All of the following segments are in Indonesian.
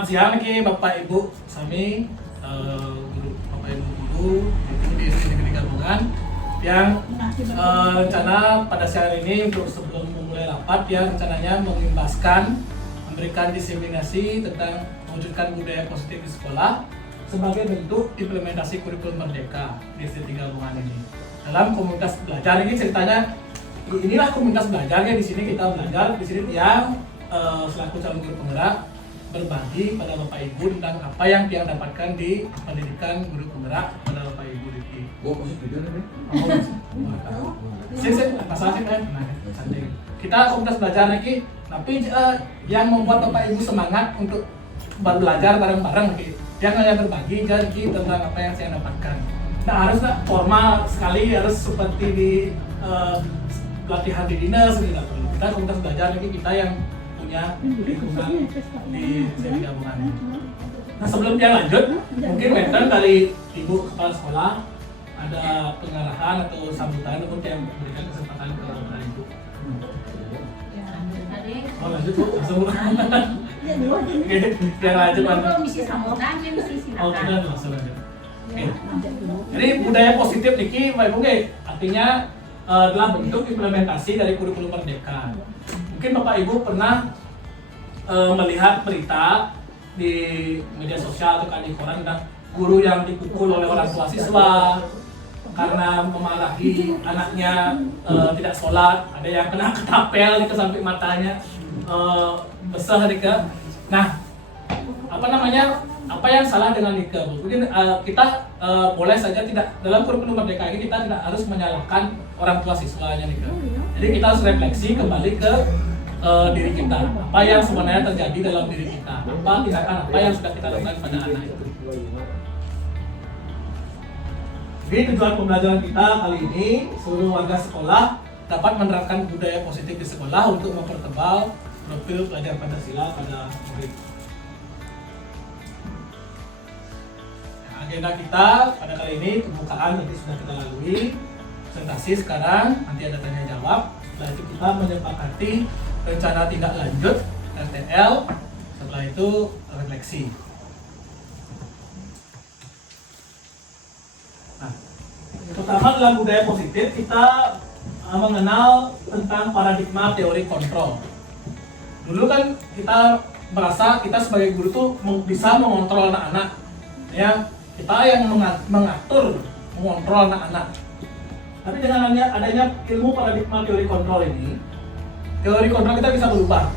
Selamat siang nih Bapak Ibu Sami, guru Bapak Ibu guru di SD Negeri Gabungan yang rencana pada siang ini untuk sebelum memulai rapat ya rencananya memberikan diseminasi tentang mewujudkan budaya positif di sekolah sebagai bentuk implementasi kurikulum merdeka di SD Gabungan ini. Dalam komunitas belajar ini ceritanya inilah komunitas belajar ya, di sini kita belajar, di sini yang selaku calon guru penggerak berbagi pada Bapak Ibu tentang apa yang dia dapatkan di pendidikan guru penggerak pada Bapak Ibu di masalah sih kan. Kita komunitas belajar lagi, tapi yang membuat Bapak Ibu semangat untuk belajar bareng-bareng gitu. Yang hanya berbagi jadi tentang apa yang saya dapatkan. Nah harusnya formal sekali, harus seperti di pelatihan di dinas tidak perlu. Kita komunitas belajar lagi kita yang punya lingkungan di SD Gabungan. Nah sebelum dia lanjut, mungkin mentor dari Ibu Kepala Sekolah ada pengarahan atau sambutan untuk yang memberikan kesempatan ke Bapak Ibu. Oh lanjut Bu, langsung. Oke, yang lanjut lanjut. Misi sambutan, misi silakan. Oh kita langsung lanjut. Oke. Jadi budaya positif niki Bapak Ibu artinya adalah bentuk implementasi dari kurikulum merdeka. Mungkin Bapak Ibu pernah melihat berita di media sosial atau di koran tentang guru yang dipukul oleh orang tua siswa karena memarahi anaknya tidak sholat, ada yang kena ketapel ke samping matanya besar nika. Nah, apa yang salah dengan nika? Mungkin kita boleh saja tidak dalam kurikulum merdeka ini kita tidak harus menyalahkan orang tua siswanya nika. Jadi kita harus refleksi kembali ke diri kita, apa yang sebenarnya terjadi dalam diri kita, apa tindakan apa yang sudah kita lakukan pada anak itu. Jadi tujuan pembelajaran kita kali ini seluruh warga sekolah dapat menerapkan budaya positif di sekolah untuk mempertebal profil pelajar Pancasila pada murid. Agenda kita pada kali ini pembukaan nanti sudah kita lalui, presentasi sekarang, nanti ada tanya jawab. Setelah itu kita menyepakati rencana tindak lanjut RTL, setelah itu refleksi. Nah, pertama dalam budaya positif kita mengenal tentang paradigma teori kontrol. Dulu kan kita merasa kita sebagai guru tuh bisa mengontrol anak-anak, ya kita yang mengatur, mengontrol anak-anak. Tapi dengan adanya ilmu paradigma teori kontrol ini, teori kontrol kita bisa berubah.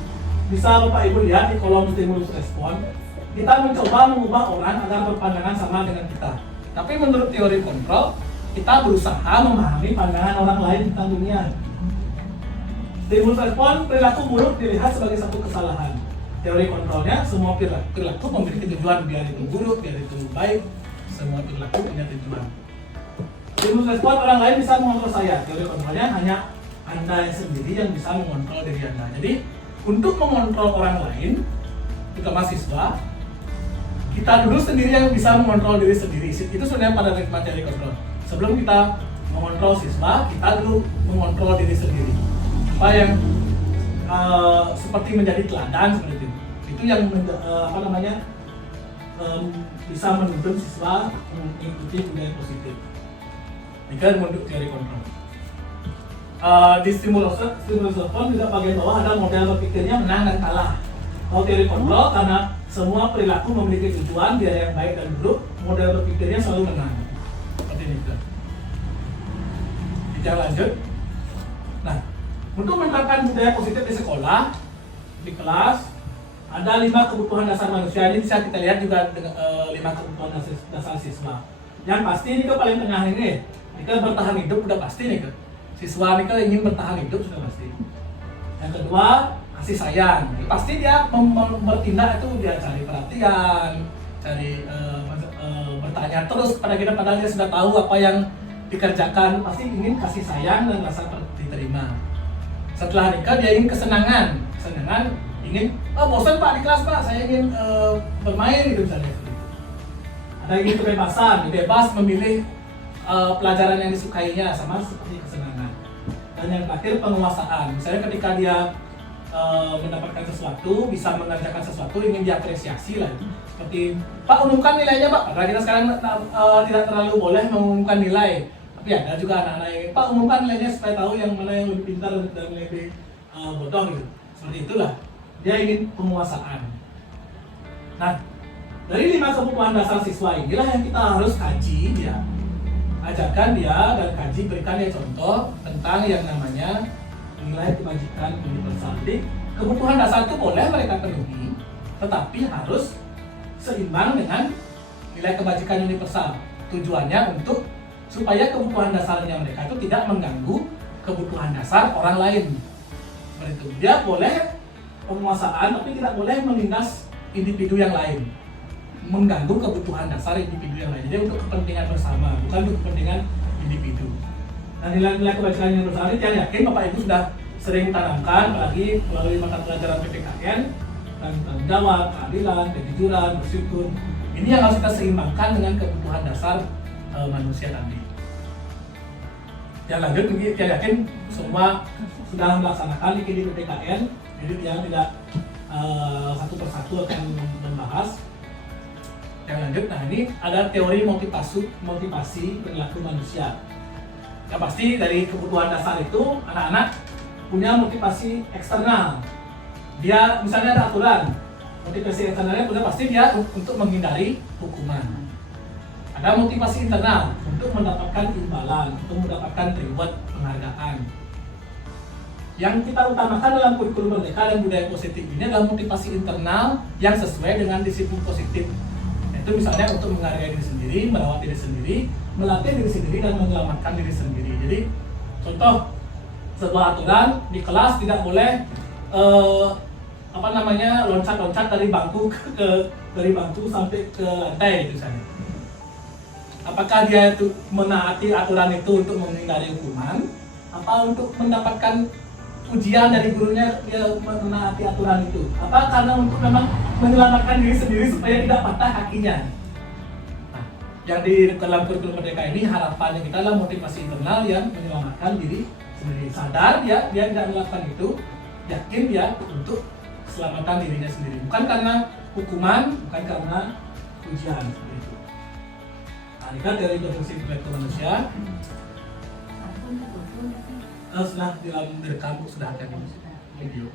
Bisa Bapak Ibu lihat di kolom stimulus respon, kita mencoba mengubah orang agar berpandangan sama dengan kita. Tapi menurut teori kontrol, kita berusaha memahami pandangan orang lain tentang dunia. Stimulus respon, perilaku buruk dilihat sebagai satu kesalahan. Teori kontrolnya, semua perilaku memiliki tujuan, biar itu buruk, biar itu baik, semua perilaku punya tujuan. Stimulus respon orang lain bisa mengontrol saya. Teori kontrolnya hanya Anda sendiri yang bisa mengontrol diri Anda. Jadi untuk mengontrol orang lain, terutama siswa, kita dulu sendiri yang bisa mengontrol diri sendiri. Itu sebenarnya paradigma teori kontrol. Sebelum kita mengontrol siswa, kita dulu mengontrol diri sendiri. Apa yang seperti menjadi teladan seperti itu. Itu yang bisa menuntun siswa mengikuti budaya positif. Jika menurut teori kontrol. Di stimulus respon juga bagian bawah ada model berpikirnya menang dan kalah. Kalau teori kontrol karena semua perilaku memiliki tujuan, dia yang baik dan buruk, model berpikirnya selalu menang. Seperti ini. Kita lanjut. Nah, untuk menerapkan budaya positif di sekolah, di kelas ada 5 kebutuhan dasar manusia. Ini bisa kita lihat juga 5 kebutuhan dasar siswa. Yang pasti ini ke paling tengah ini. Jika bertahan hidup sudah pasti nih kan. Siswa nih kan ingin bertahan hidup sudah pasti. Yang kedua, kasih sayang. Pasti dia bertindak itu dia cari perhatian, cari bertanya terus pada kita padahal dia sudah tahu apa yang dikerjakan. Pasti ingin kasih sayang dan rasa diterima. Setelah nikah dia ingin kesenangan, ingin bosan Pak di kelas Pak, saya ingin bermain gitu misalnya. Ada yang ingin kebebasan, bebas memilih pelajaran yang disukainya sama seperti kesenangan. Dan yang terakhir penguasaan. Misalnya ketika dia mendapatkan sesuatu, bisa mengerjakan sesuatu, ingin diapresiasi lah. Seperti Pak umumkan nilainya Pak, karena kita sekarang tidak terlalu boleh mengumumkan nilai. Tapi ada juga anak-anak yang Pak umumkan nilainya supaya tahu yang mana yang lebih pintar dan lebih bodoh gitu. Seperti itulah. Dia ingin penguasaan. Nah, dari 5 kebutuhan dasar siswa inilah yang kita harus kaji dia. Ajarkan dia dan kaji, berikan dia contoh tentang yang namanya nilai kebajikan universal. Jadi kebutuhan dasar itu boleh mereka penuhi, tetapi harus seimbang dengan nilai kebajikan universal. Tujuannya untuk supaya kebutuhan dasarnya mereka itu tidak mengganggu kebutuhan dasar orang lain. Seperti itu. Dia boleh penguasaan, tapi tidak boleh menindas individu yang lain, mengganggu kebutuhan dasar individu yang lain. Jadi untuk kepentingan bersama, bukan untuk kepentingan individu. Nah, nilai-nilai kebajikan universal ini saya yakin Bapak Ibu sudah sering tanamkan, apalagi melalui mata pelajaran PPKN, tentang jawab, keadilan, kejujuran, bersyukur. Ini yang harus kita seimbangkan dengan kebutuhan dasar manusia tadi. Yang lanjut, saya yakin semua sudah melaksanakan di PPKN, jadi yang tidak satu persatu akan membahas. Yang lanjut, nah ini ada teori motivasi perilaku manusia. Yang pasti dari kebutuhan dasar itu anak-anak punya motivasi eksternal. Dia misalnya ada aturan, motivasi eksternalnya punya pasti dia untuk menghindari hukuman. Ada motivasi internal untuk mendapatkan imbalan, untuk mendapatkan reward, penghargaan. Yang kita utamakan dalam kurikulum Merdeka dan budaya positif ini adalah motivasi internal yang sesuai dengan disiplin positif. Itu misalnya untuk menghargai diri sendiri, merawat diri sendiri, melatih diri sendiri, dan menyelamatkan diri sendiri. Jadi contoh sebuah aturan di kelas tidak boleh loncat-loncat dari bangku sampai ke lantai gitu misalnya. Apakah dia itu menaati aturan itu untuk menghindari hukuman, apa untuk mendapatkan ujian dari gurunya dia menaati aturan itu? Apa karena untuk memang menyelamatkan diri sendiri supaya tidak patah kakinya? Nah, yang di dalam kurikulum Merdeka ini harapannya kita adalah motivasi internal yang menyelamatkan diri sendiri. Sadar dia tidak melakukan itu, yakin dia untuk keselamatan dirinya sendiri. Bukan karena hukuman, bukan karena ujian. Seperti itu. Nah, ini kan dari konstruksi perilaku manusia. Sudah direkam, sudah ada di video.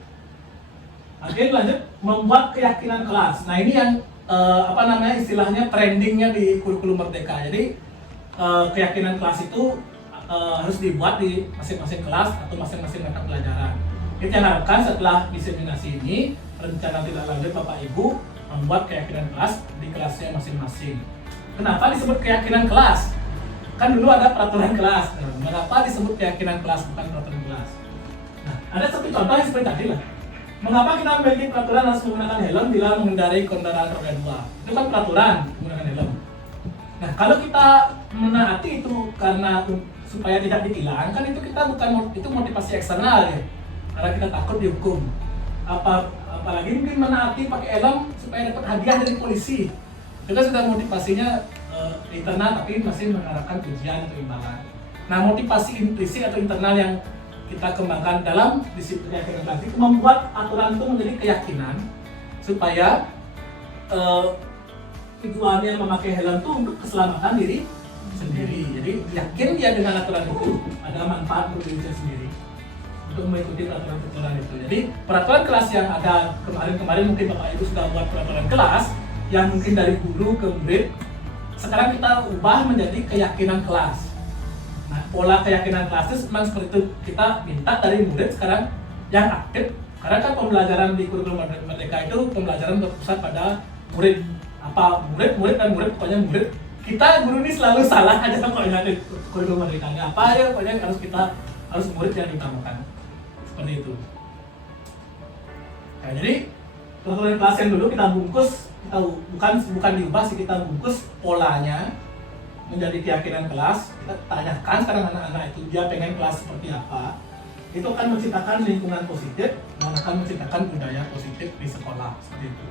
Oke, lanjut membuat keyakinan kelas. Nah ini yang istilahnya trendingnya di kurikulum Merdeka. Jadi keyakinan kelas itu harus dibuat di masing-masing kelas atau masing-masing mata pelajaran. Kita harapkan setelah diseminasi ini, rencana tidak lanjut Bapak Ibu membuat keyakinan kelas di kelasnya masing-masing. Kenapa disebut keyakinan kelas? Kan dulu ada peraturan kelas. Mengapa disebut keyakinan kelas bukan peraturan kelas? Nah, ada satu contoh yang seperti tadi lah. Mengapa kita memiliki peraturan harus menggunakan helm bila mengendarai kendaraan roda 2? Itu kan peraturan menggunakan helm. Nah, kalau kita menaati itu karena supaya tidak ditilang, kan itu kita bukan itu motivasi eksternal ya. Karena kita takut dihukum. Apalagi mungkin menaati pakai helm supaya dapat hadiah dari polisi. Itu kan sudah motivasinya internal, tapi masih mengharapkan ujian atau imbalan. Nah, motivasi implisit atau internal yang kita kembangkan dalam disiplin keyakinan kelas itu membuat aturan itu menjadi keyakinan supaya tujuannya memakai helm itu untuk keselamatan diri sendiri. Jadi yakin dia dengan aturan itu ada manfaat untuk diri sendiri untuk mengikuti peraturan itu. Jadi peraturan kelas yang ada kemarin mungkin Bapak Ibu sudah buat peraturan kelas yang mungkin dari guru ke murid. Sekarang kita ubah menjadi keyakinan kelas. Nah, pola keyakinan kelas itu memang seperti itu. Kita minta dari murid sekarang yang aktif. Karena kan pembelajaran di kurikulum Merdeka itu pembelajaran berpusat pada murid. Murid, pokoknya murid. Kita guru ini selalu salah aja pokoknya di kurikulum Merdeka. Apa ya pokoknya harus murid yang diutamakan. Seperti itu. Nah, jadi peraturan kelas yang dulu kita bungkus, kita bukan diubah sih, kita bungkus polanya menjadi keyakinan kelas. Kita tanyakan sekarang anak-anak itu dia pengen kelas seperti apa. Itu akan menciptakan lingkungan positif dan akan menciptakan budaya positif di sekolah seperti itu.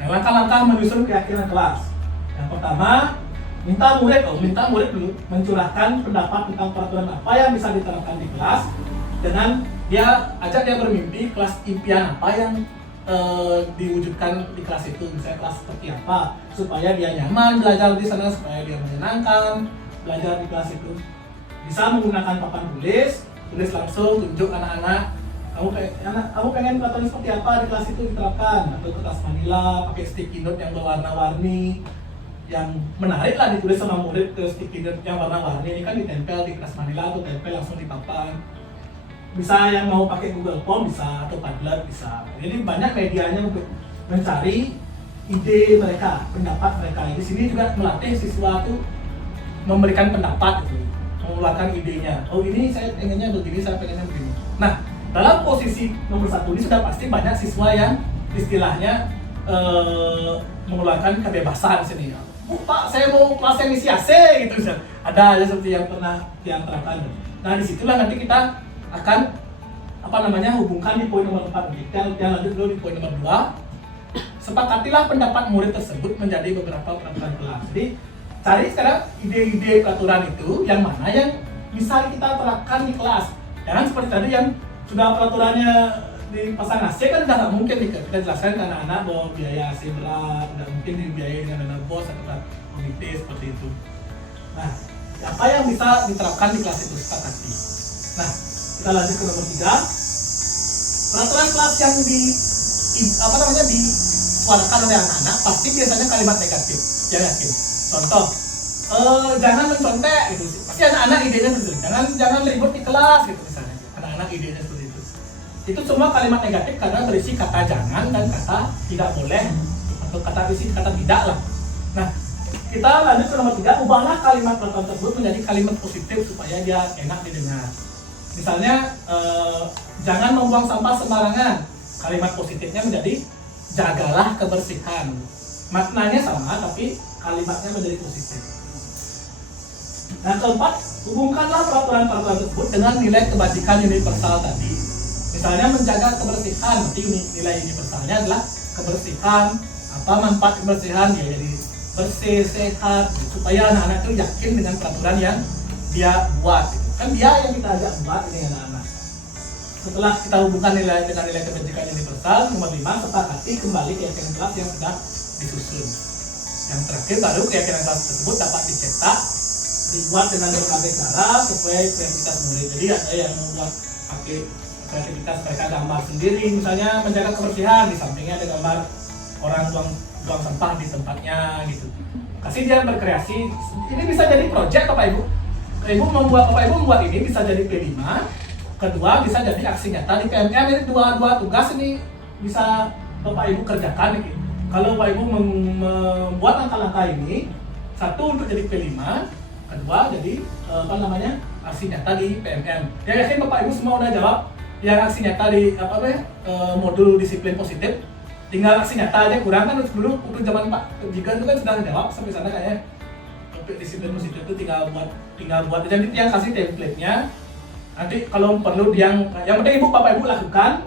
Nah, langkah-langkah menyusun keyakinan kelas. Yang pertama, minta murid dulu mencurahkan pendapat tentang peraturan apa yang bisa diterapkan di kelas dengan dia ajak dia bermimpi kelas impian apa yang diwujudkan di kelas itu, misalnya kelas seperti apa, supaya dia nyaman belajar di sana, supaya dia menyenangkan belajar di kelas itu. Bisa menggunakan papan tulis langsung, tunjuk anak-anak, kamu pengen peraturan seperti apa di kelas itu diterapkan, atau kertas manila pakai sticky note yang berwarna-warni, yang menarik lah ditulis sama murid ke sticky note yang warna-warni ini kan ditempel di kertas manila atau tempel langsung di papan. Bisa yang mau pakai Google Form bisa, atau Padlet bisa. Jadi banyak medianya untuk mencari ide mereka, pendapat mereka. Di sini juga melatih siswa itu memberikan pendapat gitu, mengeluarkan idenya. Oh ini saya pengennya begini, saya pengennya begini. Nah, dalam posisi nomor 1 ini sudah pasti banyak siswa yang istilahnya mengeluarkan kebebasan sini. Pak, saya mau kelas yang isi AC gitu. Ada aja seperti yang pernah yang terapkan. Nah, disitulah nanti kita akan hubungkan di poin nomor 4. Kita lanjut dulu di poin nomor 2. Sepakatilah pendapat murid tersebut menjadi beberapa peraturan kelas. Jadi cari sekarang ide-ide peraturan itu yang mana yang bisa kita terapkan di kelas. Jangan seperti tadi yang sudah peraturannya dipasang AC kan udah nggak mungkin nih, kita jelaskan ke anak-anak bahwa biaya AC berat, tidak mungkin dibiayai dengan dana BOS atau komite seperti itu. Nah, apa yang bisa diterapkan di kelas itu sepakati. Nah, kita lanjut ke nomor 3. Peraturan kelas yang disuarakan oleh anak-anak pasti biasanya kalimat negatif. Ya yakin. Contoh, jangan mencontek gitu. Pasti anak-anak idenya gitu. Jangan ribut di kelas gitu misalnya. Anak-anak idenya seperti itu. Itu semua kalimat negatif karena berisi kata jangan dan kata tidak boleh atau kata tidak lah. Nah, kita lanjut ke nomor 3. Ubahlah kalimat peraturan tersebut menjadi kalimat positif supaya dia enak didengar. Misalnya, jangan membuang sampah sembarangan. Kalimat positifnya menjadi jagalah kebersihan. Maknanya sama, tapi kalimatnya menjadi positif. Nah, keempat, hubungkanlah peraturan-peraturan tersebut dengan nilai kebajikan universal tadi. Misalnya menjaga kebersihan, nanti nilai universalnya adalah kebersihan. Apa manfaat kebersihan? Dia jadi bersih, sehat, supaya anak-anak itu yakin dengan peraturan yang dia buat. Kan dia yang kita ajak buat ini anak-anak. Setelah kita hubungkan nilai dengan nilai kebajikan universal, nomor 5, sepakati kembali keyakinan kelas yang sudah disusun. Yang terakhir baru keyakinan kelas tersebut dapat dicetak, dibuat dengan berbagai cara sesuai kreativitas murid. Jadi ada yang membuat pakai kreativitas mereka, gambar sendiri, misalnya menjaga kebersihan, di sampingnya ada gambar orang buang sampah di tempatnya gitu. Kasih dia berkreasi. Ini bisa jadi proyek Bapak Ibu. Bapak Ibu membuat ini bisa jadi P5. Kedua bisa jadi aksi nyata di PMM. Ini dua tugas ini bisa Bapak Ibu kerjakan nih. Kalau Bapak Ibu membuat langkah-langkah ini, satu untuk jadi P5, kedua jadi aksi nyata di PMM. Ya yakin Bapak Ibu semua udah jawab yang aksi nyata di modul disiplin positif. Tinggal aksi nyata aja, kurang kan dulu waktu zaman Pak Jigan itu kan sudah jawab sampai sana kayaknya. Topik disiplin positif itu tinggal buat aja, nanti yang kasih template-nya. Nanti kalau perlu yang penting Ibu Bapak Ibu lakukan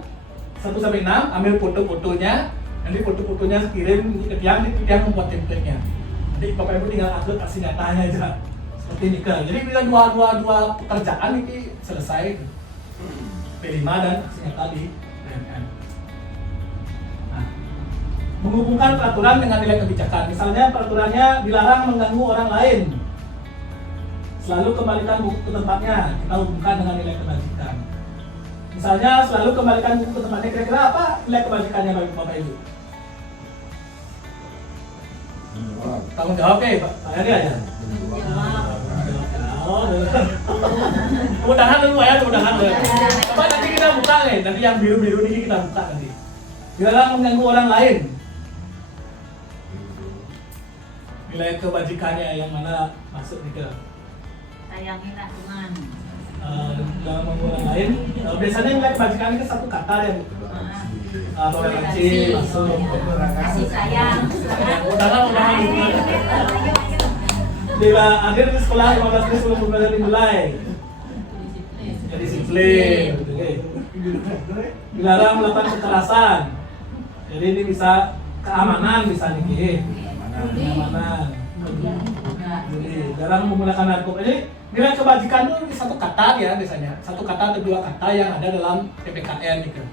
1-6, ambil foto-fotonya, nanti foto-fotonya kirim ke tiang membuat template-nya. Nanti Bapak Ibu tinggal upload aksi nyatanya aja. Seperti ini kan. Jadi bila dua pekerjaan ini selesai. P5 dan aksi nyata di PMM. Menghubungkan peraturan dengan nilai kebijakan. Misalnya peraturannya dilarang mengganggu orang lain. Selalu kembalikan buku ke tempatnya. Kita hubungkan dengan nilai kebajikan. Misalnya selalu kembalikan buku ke tempatnya. Kira-kira apa nilai kebajikannya bagi Bapak Ibu? Tanggung jawab ya Pak Yari aja. Tepuk tangan dulu ya, tepuk tangan dulu. Coba nanti kita buka nih. Nanti yang biru-biru ini kita buka nanti. Dilarang mengganggu orang lain. Nilai kebajikannya yang mana masuk nih ke? Sayangilah Tuhan. Dalam mengganggu orang lain. Biasanya nilai kebajikan itu satu kata ya Bu. Toleransi, masuk. Kasih sayang. Mudah-mudahan. Bila akhir di sekolah 15 menit sebelum belajar dimulai. Jadi disiplin. Dilarang melakukan kekerasan. Jadi ini bisa keamanan bisa nih. Keamanan. Jadi jarang menggunakan narkoba. Jadi Nilai kebajikan itu satu kata ya biasanya, satu kata atau dua kata yang ada dalam PPKN gitu.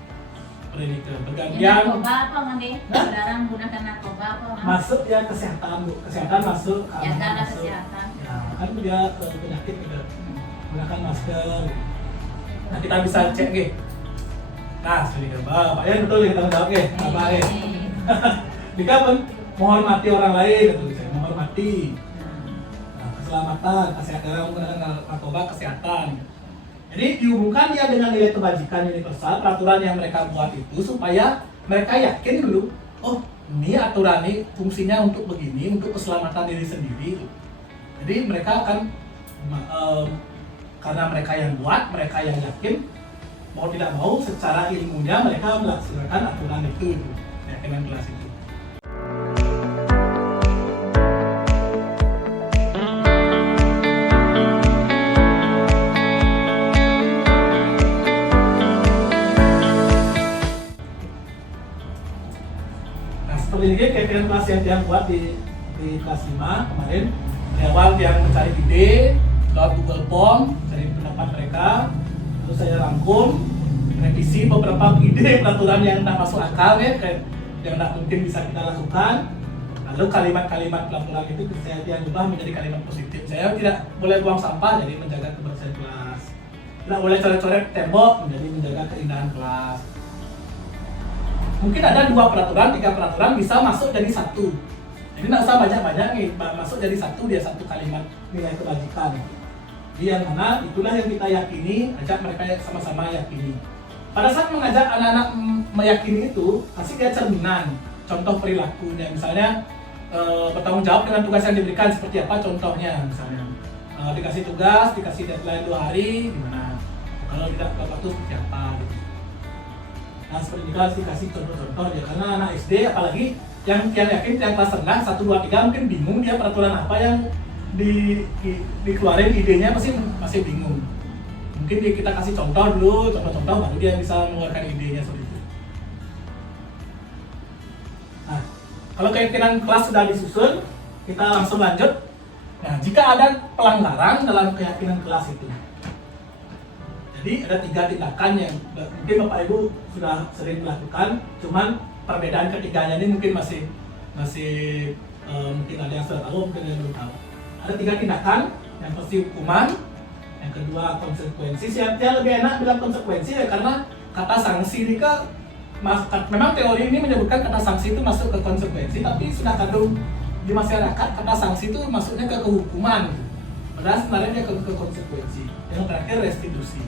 Seperti itu. Pergantian Narkoba apa mandi? Saudara menggunakan narkoba apa? masuk ya kesehatan bu, kesehatan masuk. Ya keamanan ada masuk. kesehatan. Ya, kan dia penyakit gitu. Gunakan masker. Nah kita bisa cek gitu. Nah, sekali Pak ya betul kita jawab ya, Pak ya. Jika menghormati orang lain, betul saya menghormati. Nah, keselamatan, kesehatan, menggunakan narkoba, kesehatan. Jadi dihubungkan dia dengan nilai kebajikan universal, peraturan yang mereka buat itu supaya mereka yakin dulu, oh ini aturan ini fungsinya untuk begini, untuk keselamatan diri sendiri. Jadi mereka akan karena mereka yang buat, mereka yang yakin, mau tidak mau secara ilmunya mereka melaksanakan aturan itu, keyakinan kelas itu. Nah seperti ini keyakinan kelas yang dia buat di kelas 5 kemarin, di awal dia mencari ide lewat Google Form, cari pendapat mereka, lalu saya rangkum, revisi beberapa ide peraturan yang tak masuk akal ya, yang tak mungkin bisa kita lakukan. Lalu kalimat-kalimat peraturan itu saya ubah menjadi kalimat positif. Saya tidak boleh buang sampah, jadi menjaga kebersihan kelas. Tidak boleh coret-coret tembok, menjadi menjaga keindahan kelas. Mungkin ada 2 peraturan, 3 peraturan bisa masuk jadi 1. Jadi tidak usah banyak-banyak nih, masuk jadi 1 dia 1 kalimat nilai kebajikan. Jadi yang mana itulah yang kita yakini, ajak mereka sama-sama yakini. Pada saat mengajak anak-anak meyakini itu, kasih dia cerminan, contoh perilakunya, misalnya bertanggung jawab dengan tugas yang diberikan seperti apa contohnya, misalnya dikasih tugas, dikasih deadline 2 hari, gimana? Kalau tidak tepat waktu seperti apa? Gitu. Nah seperti itu dikasih contoh-contoh ya, karena anak SD apalagi yang yakin yang kelas rendah 1, 2, 3 mungkin bingung dia peraturan apa yang dikeluarin idenya masih bingung. Mungkin kita kasih contoh dulu, contoh-contoh baru dia bisa mengeluarkan idenya seperti itu. Nah, kalau keyakinan kelas sudah disusun, kita langsung lanjut. Nah, jika ada pelanggaran dalam keyakinan kelas itu, jadi ada 3 tindakan yang mungkin Bapak Ibu sudah sering melakukan, cuman perbedaan ketiganya ini mungkin masih mungkin ada yang sudah tahu, mungkin ada yang belum tahu. Ada 3 tindakan, yang pasti hukuman, yang kedua konsekuensi. Saya lebih enak bilang konsekuensi ya, karena kata sanksi ini memang teori ini menyebutkan kata sanksi itu masuk ke konsekuensi, tapi sudah kadung di masyarakat kata sanksi itu masuknya ke hukuman, padahal sebenarnya dia ke konsekuensi. Yang terakhir restitusi.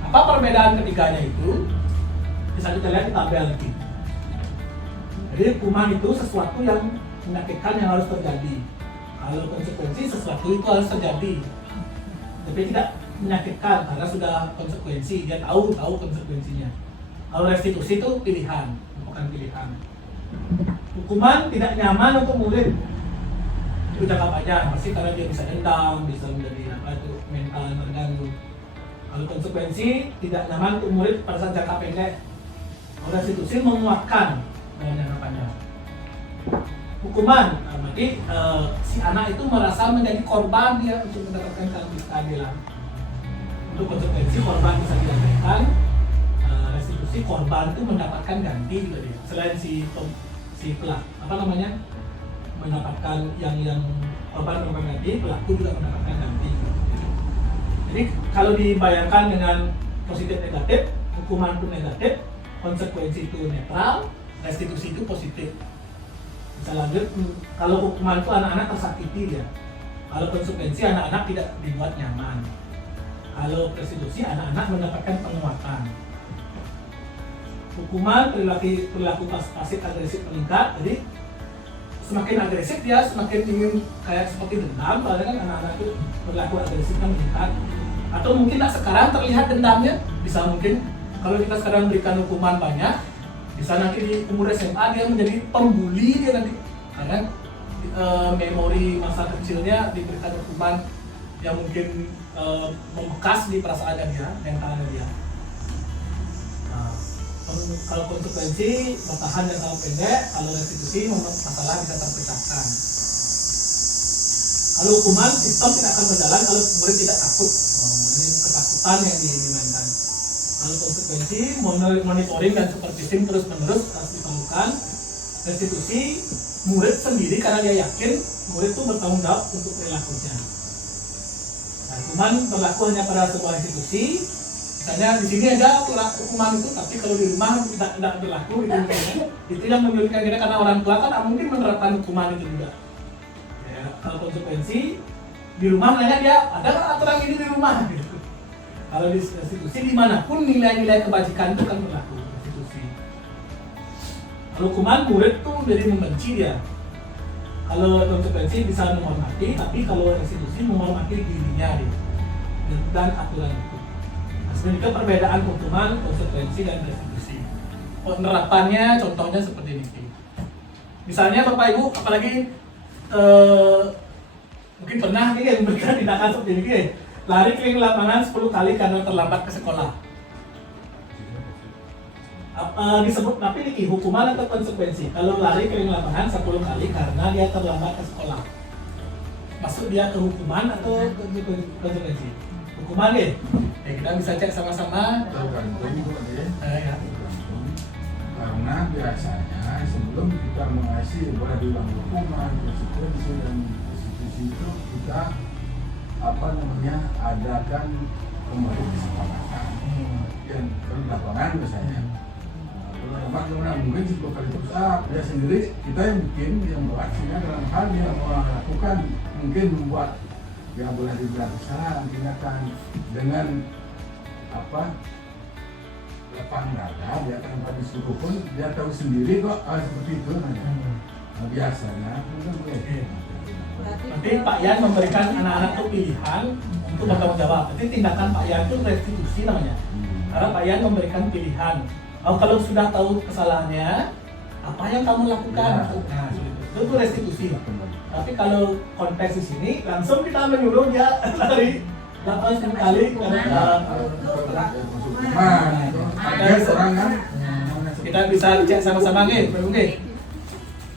Apa perbedaan ketiganya itu? Bisa kita lihat di tabel lagi. Jadi hukuman itu sesuatu yang menyakitkan yang harus terjadi. Kalau konsekuensi sesuatu itu harus terjadi, tapi tidak menyakitkan karena sudah konsekuensi, dia tahu konsekuensinya. Kalau restitusi itu pilihan, bukan pilihan. Hukuman tidak nyaman untuk murid, itu jangka panjang, pasti karena dia bisa dendam, bisa menjadi mental terganggu. Kalau konsekuensi tidak nyaman untuk murid pada saat jangka pendek. Kalau restitusi menguatkan dalam jangka panjang. Hukuman, berarti si anak itu merasa menjadi korban dia untuk mendapatkan keadilan. Untuk konsekuensi korban bisa dilakukan, restitusi korban itu mendapatkan ganti juga dia. Selain si pelaku, mendapatkan yang korban ganti, pelaku juga mendapatkan ganti. Jadi kalau dibayangkan dengan positif negatif, hukuman itu negatif, konsekuensi itu netral, restitusi itu positif. Bisa lanjut, kalau hukuman itu anak-anak tersakiti dia. Kalau konsekuensi anak-anak tidak dibuat nyaman. Kalau restitusi anak-anak mendapatkan penguatan. Hukuman perilaku pasif agresif meningkat, jadi semakin agresif dia semakin ingin kayak seperti dendam, soalnya kan anak-anak itu perilaku agresifnya meningkat. Atau mungkin sekarang terlihat dendamnya, bisa mungkin kalau kita sekarang berikan hukuman banyak, bisa nanti di umur SMA dia menjadi pembuli dia nanti, karena memori masa kecilnya diberikan hukuman yang mungkin membekas di perasaannya dia, mentalnya dia. Nah, kalau konsekuensi bertahan dan jangka pendek, kalau restitusi masalah bisa terpecahkan. Kalau hukuman, sistem tidak akan berjalan kalau murid tidak takut. Ini ketakutan yang dimainkan. Kalau konsekuensi, monitoring dan supervisi terus-menerus harus diperlukan. Restitusi, murid sendiri karena dia yakin murid itu bertanggung jawab untuk perilakunya. Nah, hukuman berlaku hanya pada sebuah institusi. Misalnya di sini ada hukuman itu, tapi kalau di rumah tidak berlaku itu yang menyulitkan kita karena orang tua kan mungkin menerapkan hukuman itu juga. Ya, kalau konsekuensi di rumah nanya dia ada nggak aturan ini di rumah gitu. Kalau di institusi dimanapun nilai-nilai kebajikan itu kan berlaku institusi. Kalau hukuman murid tuh jadi membenci dia. Kalau konsekuensi bisa menghormati, tapi kalau institusi menghormati dirinya dia dan aturan itu. Sebenarnya perbedaan hukuman, konsekuensi, dan restitusi. Penerapannya contohnya seperti ini. Misalnya Bapak Ibu, apalagi mungkin pernah nih yang memberikan tindakan seperti ini, lari keliling lapangan 10 kali karena terlambat ke sekolah. Disebut tapi ini hukuman atau konsekuensi? Kalau lari keliling lapangan 10 kali karena dia terlambat ke sekolah, masuk dia ke hukuman atau konsekuensi? Hukuman deh. Kita bisa cek sama-sama. Tergantung Ya. karena biasanya sebelum kita mengasih peradilan hukuman, konsekuensi dan restitusi itu kita adakan kembali kesepakatan yang di lapangan biasanya. Kalau mungkin 10 kali terus dia sendiri kita yang bikin yang beraksinya dalam hal yang melakukan mungkin membuat yang boleh dibilang kesalahan tindakan dengan lapang dada dia akan pada disuruh pun dia tahu sendiri kok seperti itu biasanya Nanti Pak Yan memberikan anak-anak itu pilihan untuk bertanggung jawab. Jadi tindakan Pak Yan itu restitusi namanya. Karena Pak Yan memberikan pilihan. Kalau sudah tahu kesalahannya, apa yang kamu lakukan? Nah, itu restitusi. Tapi kalau konteks di sini langsung kita menyuruh dia lari 8 kali kita bisa cek sama-sama oke.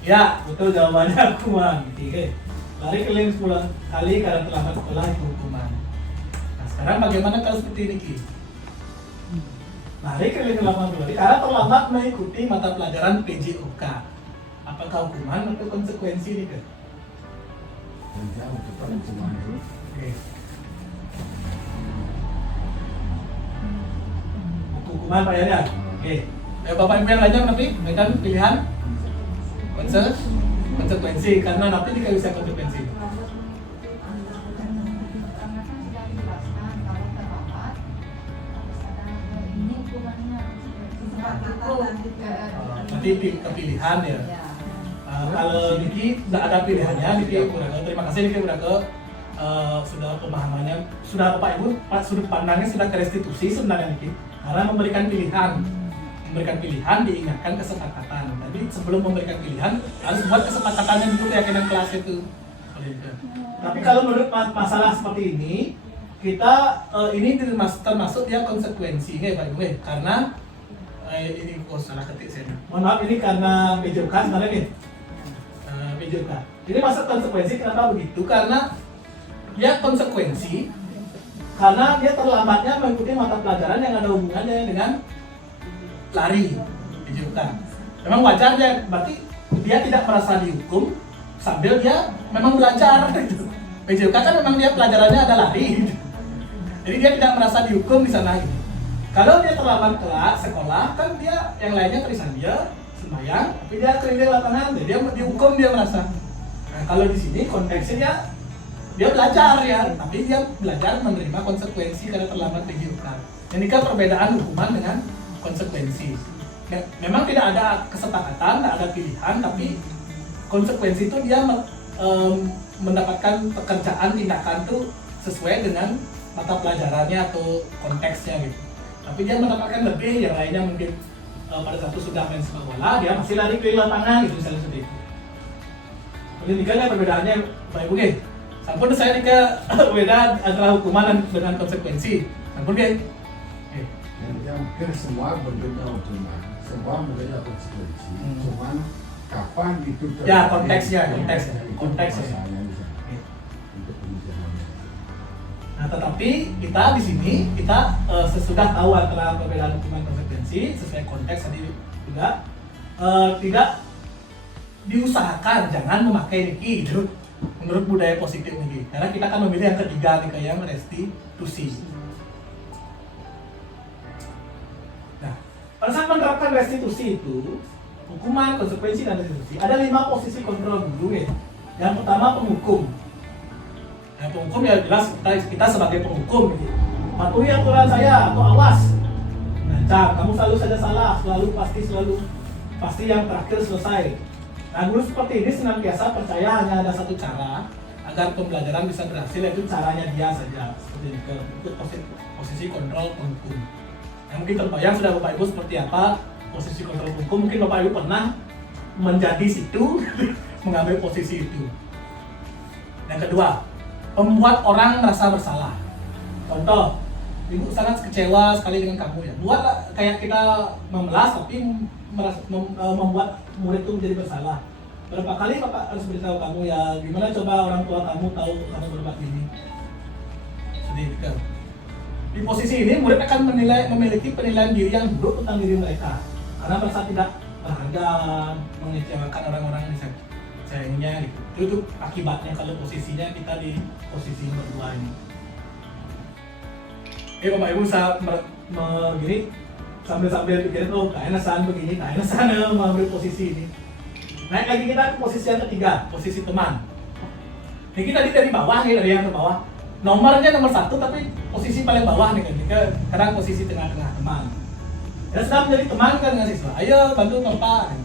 Ya, betul jawabannya hukuman. Oke. Lari keliling 10 kali karena terlambat sekolah itu hukuman. Nah, sekarang bagaimana kalau seperti ini Ki? Lari keliling 80 kali karena terlambat mengikuti mata pelajaran PJOK. Apakah hukuman atau konsekuensi ini Ki? Oke. Hukuman Pak Yan ya? Oke. Bapak Ibu yang lainnya nanti berikan pilihan konsekuensi karena nanti tidak bisa konsekuensi. Nanti kepilihan ya. Kalau Niki tidak ada pilihannya, Niki terima kasih Niki sudah pemahamannya, sudah Bapak Ibu sudut pandangnya sudah ke restitusi sebenarnya Niki karena memberikan pilihan diingatkan kesepakatan. Jadi sebelum memberikan pilihan harus buat kesepakatannya dulu keyakinan kelas itu. Tapi kalau menurut masalah seperti ini kita ini termasuk dia konsekuensi Pak Ibu karena ini salah ketik saya. Mohon maaf ini karena PJOK sebenarnya nih. PJOK. Ini masuk konsekuensi kenapa begitu? Karena dia konsekuensi karena dia terlambatnya mengikuti mata pelajaran yang ada hubungannya dengan lari PJOK. Memang wajar dia, berarti dia tidak merasa dihukum sambil dia memang belajar gitu. PJOK kan memang dia pelajarannya ada lari gitu. Jadi dia tidak merasa dihukum di sana gitu. Kalau dia terlambat ke sekolah kan dia yang lainnya tulisan dia sembahyang, tapi dia keliling lapangan, jadi dia dihukum dia merasa. Nah, kalau di sini konteksnya dia belajar ya, tapi dia belajar menerima konsekuensi karena terlambat PJOK. Ini kan perbedaan hukuman dengan konsekuensi. Memang tidak ada kesepakatan, tidak ada pilihan, tapi konsekuensi itu dia mendapatkan pekerjaan tindakan itu sesuai dengan mata pelajarannya atau konteksnya gitu. Tapi dia mendapatkan lebih, yang lainnya mungkin pada satu sudah main sepak bola, dia masih lari keliling lapangan gitu misalnya seperti itu. Pendidikannya perbedaannya Bapak Ibu nggih. Sampun saya nika beda antara hukuman dengan konsekuensi. Sampun nggih. Yang mungkin semua berbeda hukuman, semua berbeda konsekuensi. Cuman kapan itu terjadi? Ya konteksnya. Nah, tetapi kita di sini sesudah tahu antara perbedaan hukuman konsekuensi sesuai konteks tadi juga tidak diusahakan jangan memakai niki gitu menurut budaya positif niki. Karena kita akan memilih yang ketiga nih kayak yang restitusi. Nah, pada saat menerapkan restitusi itu hukuman, konsekuensi, dan restitusi ada 5 posisi kontrol guru ya. Yang pertama penghukum. Yang penghukum ya jelas kita sebagai penghukum gitu. Patuhi aturan saya atau awas. Mengancam, kamu selalu saja salah, selalu pasti yang terakhir selesai. Nah, guru seperti ini senantiasa percaya hanya ada satu cara agar pembelajaran bisa berhasil, yaitu caranya dia saja. Seperti itu posisi kontrol penghukum. Yang mungkin terbayang sudah Bapak Ibu seperti apa posisi kontrol hukum. Mungkin Bapak Ibu pernah menjadi situ mengambil posisi itu. Yang kedua, membuat orang merasa bersalah. Contoh, ibu sangat kecewa sekali dengan kamu ya. Buatlah kayak kita memelas tapi membuat murid itu menjadi bersalah. Berapa kali Bapak harus beritahu kamu ya, gimana coba orang tua kamu tahu kamu berbuat ini. Sedih kan? Di posisi ini murid akan memiliki penilaian diri yang buruk tentang diri mereka karena merasa tidak berharga, mengecewakan orang-orang di sayangnya gitu. Itu akibatnya kalau posisinya kita di posisi nomor 2 ini. Bapak Ibu saat begini sambil pikirin, oh gak enakan begini, gak enakan mengambil posisi ini. Naik lagi kita ke posisi yang ketiga, posisi teman. Ini kita dari bawah nih, dari yang terbawah. Nomornya nomor 1 tapi posisi paling bawah nih kan. Kadang posisi tengah-tengah teman. Ya sudah menjadi teman kan dengan siswa. Ayo bantu Bapak.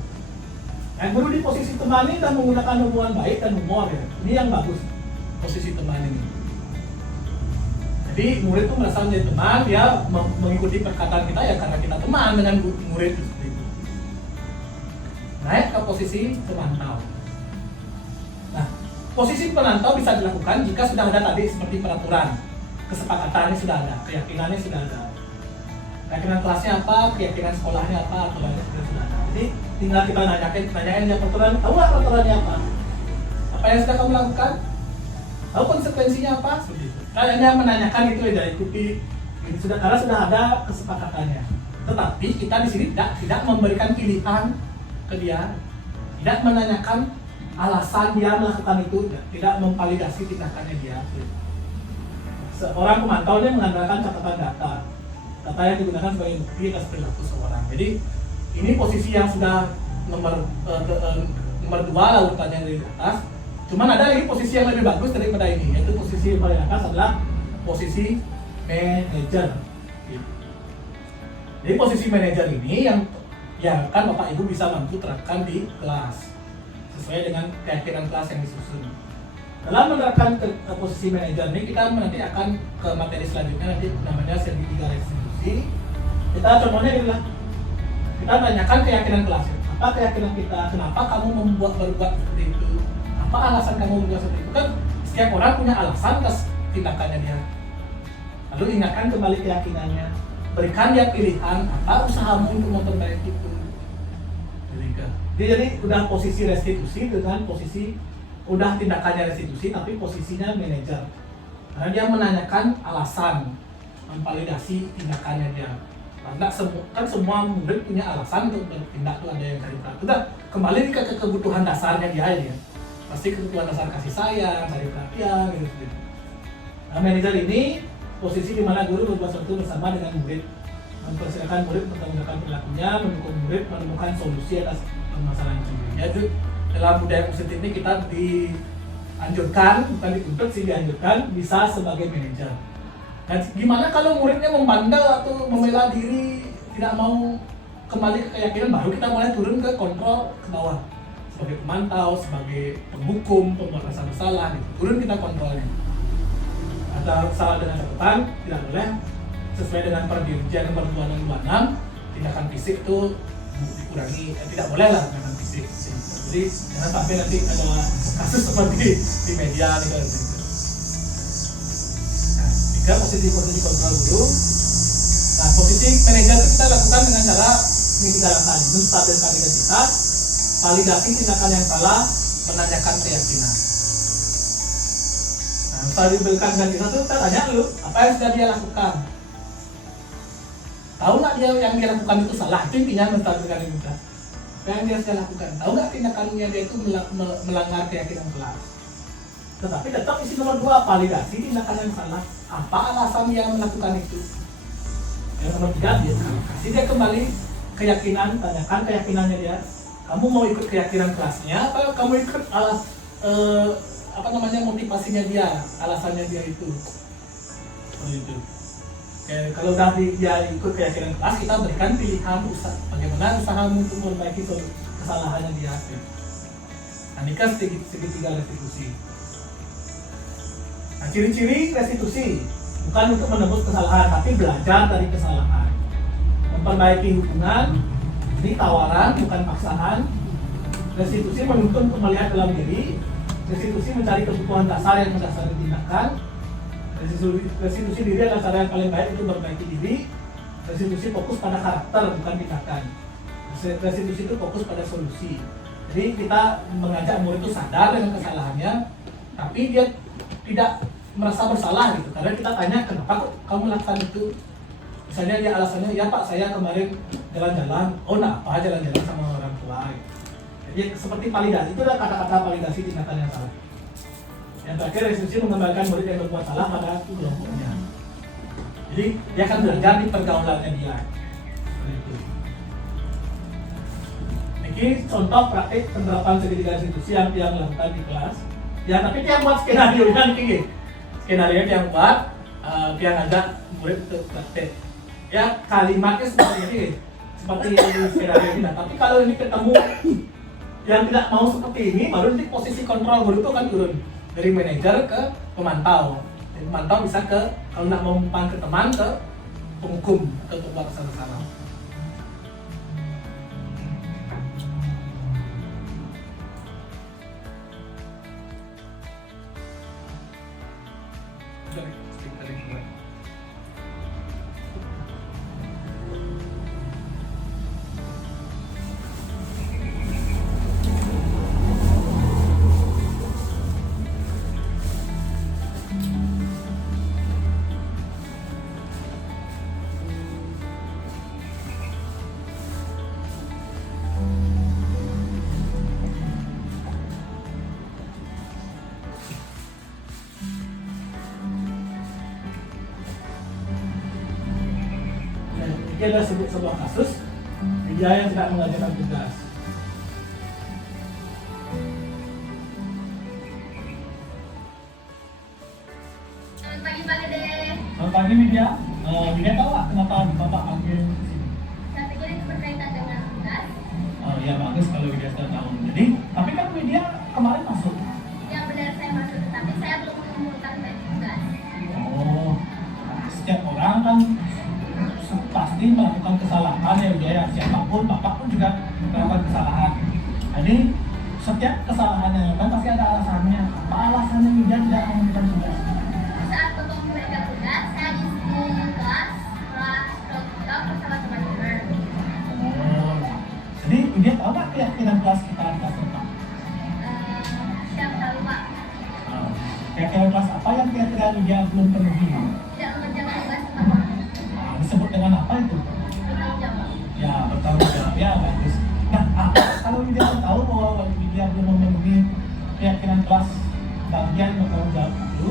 Nah, guru di posisi teman ini dan menggunakan hubungan baik dan humor ya. Ini yang bagus posisi teman ini. Jadi murid itu merasa menjadi teman, dia mengikuti perkataan kita ya karena kita teman dengan murid itu. Naik ke posisi pemantau. Nah, posisi penantau bisa dilakukan jika sudah ada tadi seperti peraturan, kesepakatannya sudah ada, keyakinannya sudah ada. Keyakinan kelasnya apa, keyakinan sekolahnya apa, aturannya sudah ada. Jadi tinggal kita nanyain ya peraturan, tahu nggak peraturannya apa? Apa yang sudah kamu lakukan? Tahu konsekuensinya apa? Seperti itu. Kayaknya menanyakan itu ya ikuti. Karena sudah ada kesepakatannya. Tetapi kita di sini tidak memberikan pilihan ke dia, tidak menanyakan alasan dia melakukan itu, tidak memvalidasi tindakannya dia. Seorang pemantau dia mengandalkan catatan data yang digunakan sebagai bukti atas perilaku seorang. Jadi ini posisi yang sudah nomor 2 lah urutannya dari atas. Cuman ada lagi posisi yang lebih bagus daripada ini, yaitu posisi yang paling atas adalah posisi manajer. Jadi posisi manajer ini yang kan Bapak Ibu bisa mampu terapkan di kelas sesuai dengan keyakinan kelas yang disusun. Dalam menerapkan posisi manajer ini kita nanti akan ke materi selanjutnya, nanti namanya seri 3 restitusi. Kita contohnya adalah kita tanyakan keyakinan kelas. Apa keyakinan kita? Kenapa kamu berbuat seperti itu? Apa alasan kamu berbuat seperti itu? Kan setiap orang punya alasan atas tindakannya dia. Lalu ingatkan kembali keyakinannya. Berikan dia pilihan apa usahamu untuk memperbaiki itu. Jadi udah posisi restitusi dengan posisi udah tindakannya restitusi tapi posisinya manajer. Karena dia menanyakan alasan, memvalidasi tindakannya dia. Karena semua murid punya alasan untuk bertindak, tuh ada yang cari perhatian. Udah kembali ke kebutuhan dasarnya dia ya. Pasti kebutuhan dasar kasih sayang, cari perhatian gitu. Nah, manajer ini posisi di mana guru berbuat sesuatu bersama dengan murid, mempersilakan murid mempertanggungjawabkan perilakunya, mendukung murid menemukan solusi atas permasalahan sendiri. Jadi dalam budaya positif ini kita dianjurkan, bukan dituntut sih, dianjurkan bisa sebagai manajer. Dan gimana kalau muridnya membandel atau membela diri, tidak mau kembali ke keyakinan, baru kita mulai turun ke kontrol ke bawah. Sebagai pemantau, sebagai penghukum, pembuat rasa bersalah, gitu. Turun kita kontrolnya. Ada salah dengan catatan, tidak boleh sesuai dengan perdirjen nomor 2626, tindakan fisik itu dikurangi, tidak boleh lah tindakan fisik. Jadi jangan sampai nanti ada kasus seperti di media gitu. Nah, tiga posisi kontrol dulu. Nah, posisi manajer itu kita lakukan dengan cara ini 3 langkah, menstabilkan identitas, validasi tindakan yang salah, menanyakan keyakinan. Nah, setelah diberikan ganti satu, kita tanya dulu apa yang sudah dia lakukan. Tahu nggak dia yang dia lakukan itu salah? Itu intinya setelah diberikan ganti. Apa yang dia sudah lakukan? Tahu nggak tindakannya dia itu melanggar keyakinan kelas? Tetapi tetap isi nomor 2, validasi tindakan yang salah. Apa alasan dia melakukan itu? Yang nomor 3, dia kasih dia kembali keyakinan, tanyakan keyakinannya dia. Kamu mau ikut keyakinan kelasnya, apa kamu ikut motivasinya dia, alasannya dia itu. Oh, itu. Oke, kalau udah dia ikut keyakinan kelas, kita berikan pilihan bagaimana usahamu untuk memperbaiki kesalahannya dia. Nah, ini kan segitiga restitusi. Nah, ciri-ciri restitusi bukan untuk menebus kesalahan, tapi belajar dari kesalahan. Memperbaiki hubungan, ini tawaran bukan paksaan. Restitusi menuntut untuk melihat dalam diri. Restitusi mencari kebutuhan dasar yang mendasari tindakan. Restitusi diri adalah cara yang paling baik untuk memperbaiki diri. Restitusi fokus pada karakter bukan tindakan. Restitusi itu fokus pada solusi. Jadi kita mengajak murid itu sadar dengan kesalahannya, tapi dia tidak merasa bersalah gitu. Karena kita tanya kenapa kok kamu lakukan itu. Misalnya dia alasannya, ya Pak saya kemarin jalan-jalan. Oh nah apa jalan-jalan sama orang tua. Jadi seperti validasi, itu adalah kata-kata validasi tindakan yang salah. Yang terakhir restitusi mengembalikan murid yang berbuat salah pada kelompoknya. Jadi dia akan belajar di pergaulannya dia. Seperti itu. Ini contoh praktik penerapan segitiga restitusi yang dia lakukan di kelas. Ya tapi dia buat skenario kan tinggi. Skenario yang buat dia ngajak murid untuk praktik. Ya kalimatnya seperti ini, seperti skenario ini. Tapi kalau ini ketemu yang tidak mau seperti ini, baru nanti posisi kontrol guru itu akan turun dari manajer ke pemantau. Jadi pemantau bisa ke, kalau nak mau mempan ke teman, ke penghukum atau pembuat salah-salah. Ini adalah sebuah kasus dia yang tidak mengajarkan tugas. Selamat pagi Pak Dede. Selamat pagi Widya. Widya tahu nggak kenapa Bapak panggil ke sini? Saya pikir itu berkaitan dengan tugas. Oh ya bagus kalau Widya sudah tahu. Jadi, tapi kan Widya kemarin masuk. Yang benar saya masuk, tetapi saya belum mengumpulkan tugas. Oh, setiap orang kan pasti melakukan kesalahan ya Widya. Siapapun, Bapak pun juga melakukan kesalahan. Jadi setiap kesalahannya kan pasti ada alasannya. Apa alasannya Widya tidak mengumpulkan tugas? Saat untuk memberikan tugas, saya di kelas bersama teman-teman. Oh, jadi Widya tahu nggak keyakinan kelas kita di kelas berapa? Siap tahu Pak. Keyakinan kelas apa yang kira-kira Widya belum penuhi? Tidak mengerjakan tugas tepat waktu. Disebut dengan apa itu? Bertanggung jawab. Ya, bertanggung jawab ya bagus. Nah, kalau Widya tahu bahwa Widya belum memenuhi keyakinan kelas bagian bertanggung jawab itu,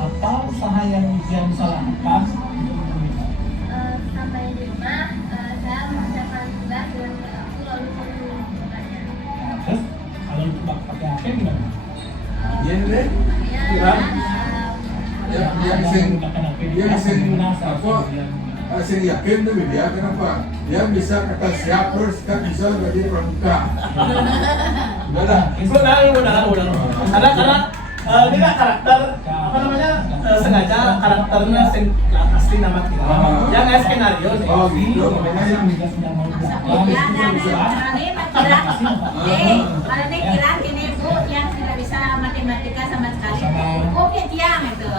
apa usaha yang Widya bisa lakukan untuk memenuhinya? Sampai di rumah, saya mengerjakan tugas dengan waktu lalu mengumpulkannya. Nah, terus kalau itu pakai HP gimana? Iya deh. Ya, Dia bisa yakin tuh dia kenapa? Dia bisa kata siap terus kan bisa jadi pramuka. Udah. Benar. Karena ini kan karakter apa namanya sengaja karakternya asli nama kita. Yang kayak skenario sih. Oh gitu. Makanya yang Widya sedang mau Karena kira ini Bu yang tidak bisa matematika sama sekali. Oke tiang itu.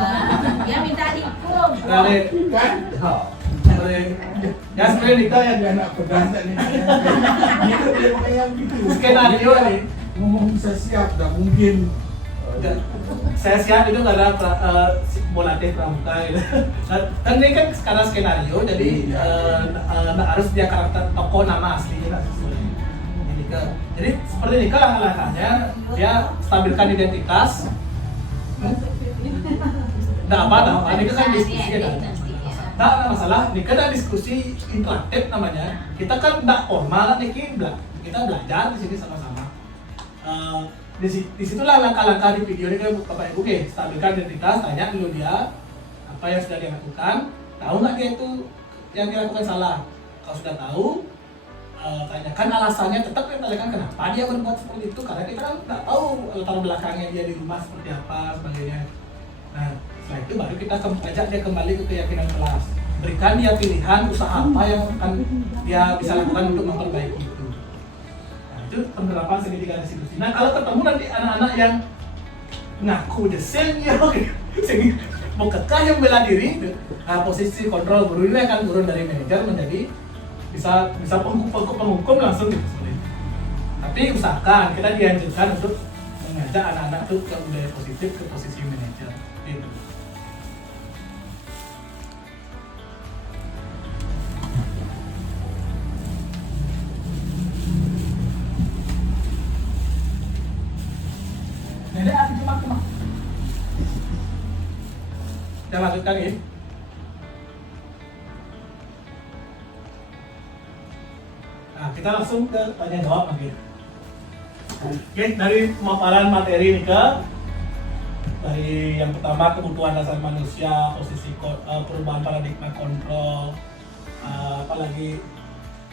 Dia minta dihukum. Kan? Ya sebenarnya kita yang Dia anak pedas nih. Gitu dia pakai yang gitu. skenario nih. Ngomong bisa siap, nggak mungkin Saya siap itu karena Bolatih Pramuka gitu. Kan ini kan karena skenario, jadi harus dia karakter tokoh nama aslinya. Jadi seperti ini langkah-langkahnya, dia stabilkan identitas. Nggak apa, ini kan diskusi kan. Nggak ada masalah, ini kan ada diskusi interaktif namanya. Kita kan nggak formal, kita belajar di sini sama-sama. Disitulah langkah-langkah di video ini kan Bapak Ibu, oke, stabilkan identitas, tanya dulu dia apa yang sudah dia lakukan, tahu nggak dia itu yang dia lakukan salah. Kalau sudah tahu, tanyakan alasannya, tetap kita tanyakan kenapa dia berbuat seperti itu, karena kita kan nggak tahu latar belakangnya dia di rumah seperti apa sebagainya. Nah, setelah itu baru kita ajak dia kembali ke keyakinan kelas, berikan dia pilihan usaha apa yang akan dia bisa lakukan untuk memperbaiki itu. Itu penerapan segitiga restitusi. Nah, kalau ketemu nanti anak-anak yang ngaku desain ya, mau kekeh yang bela diri, nah posisi kontrol guru ini akan turun dari manajer menjadi bisa penghukum langsung gitu seperti itu. Tapi usahakan kita dianjurkan untuk mengajak anak-anak itu ke budaya positif, ke posisi manajer gitu. Jadi aku cuma kita lanjutkan ini. Nah, kita langsung ke tanya jawab lagi. Oke, dari pemaparan materi nih dari yang pertama kebutuhan dasar manusia, posisi perubahan paradigma kontrol, apalagi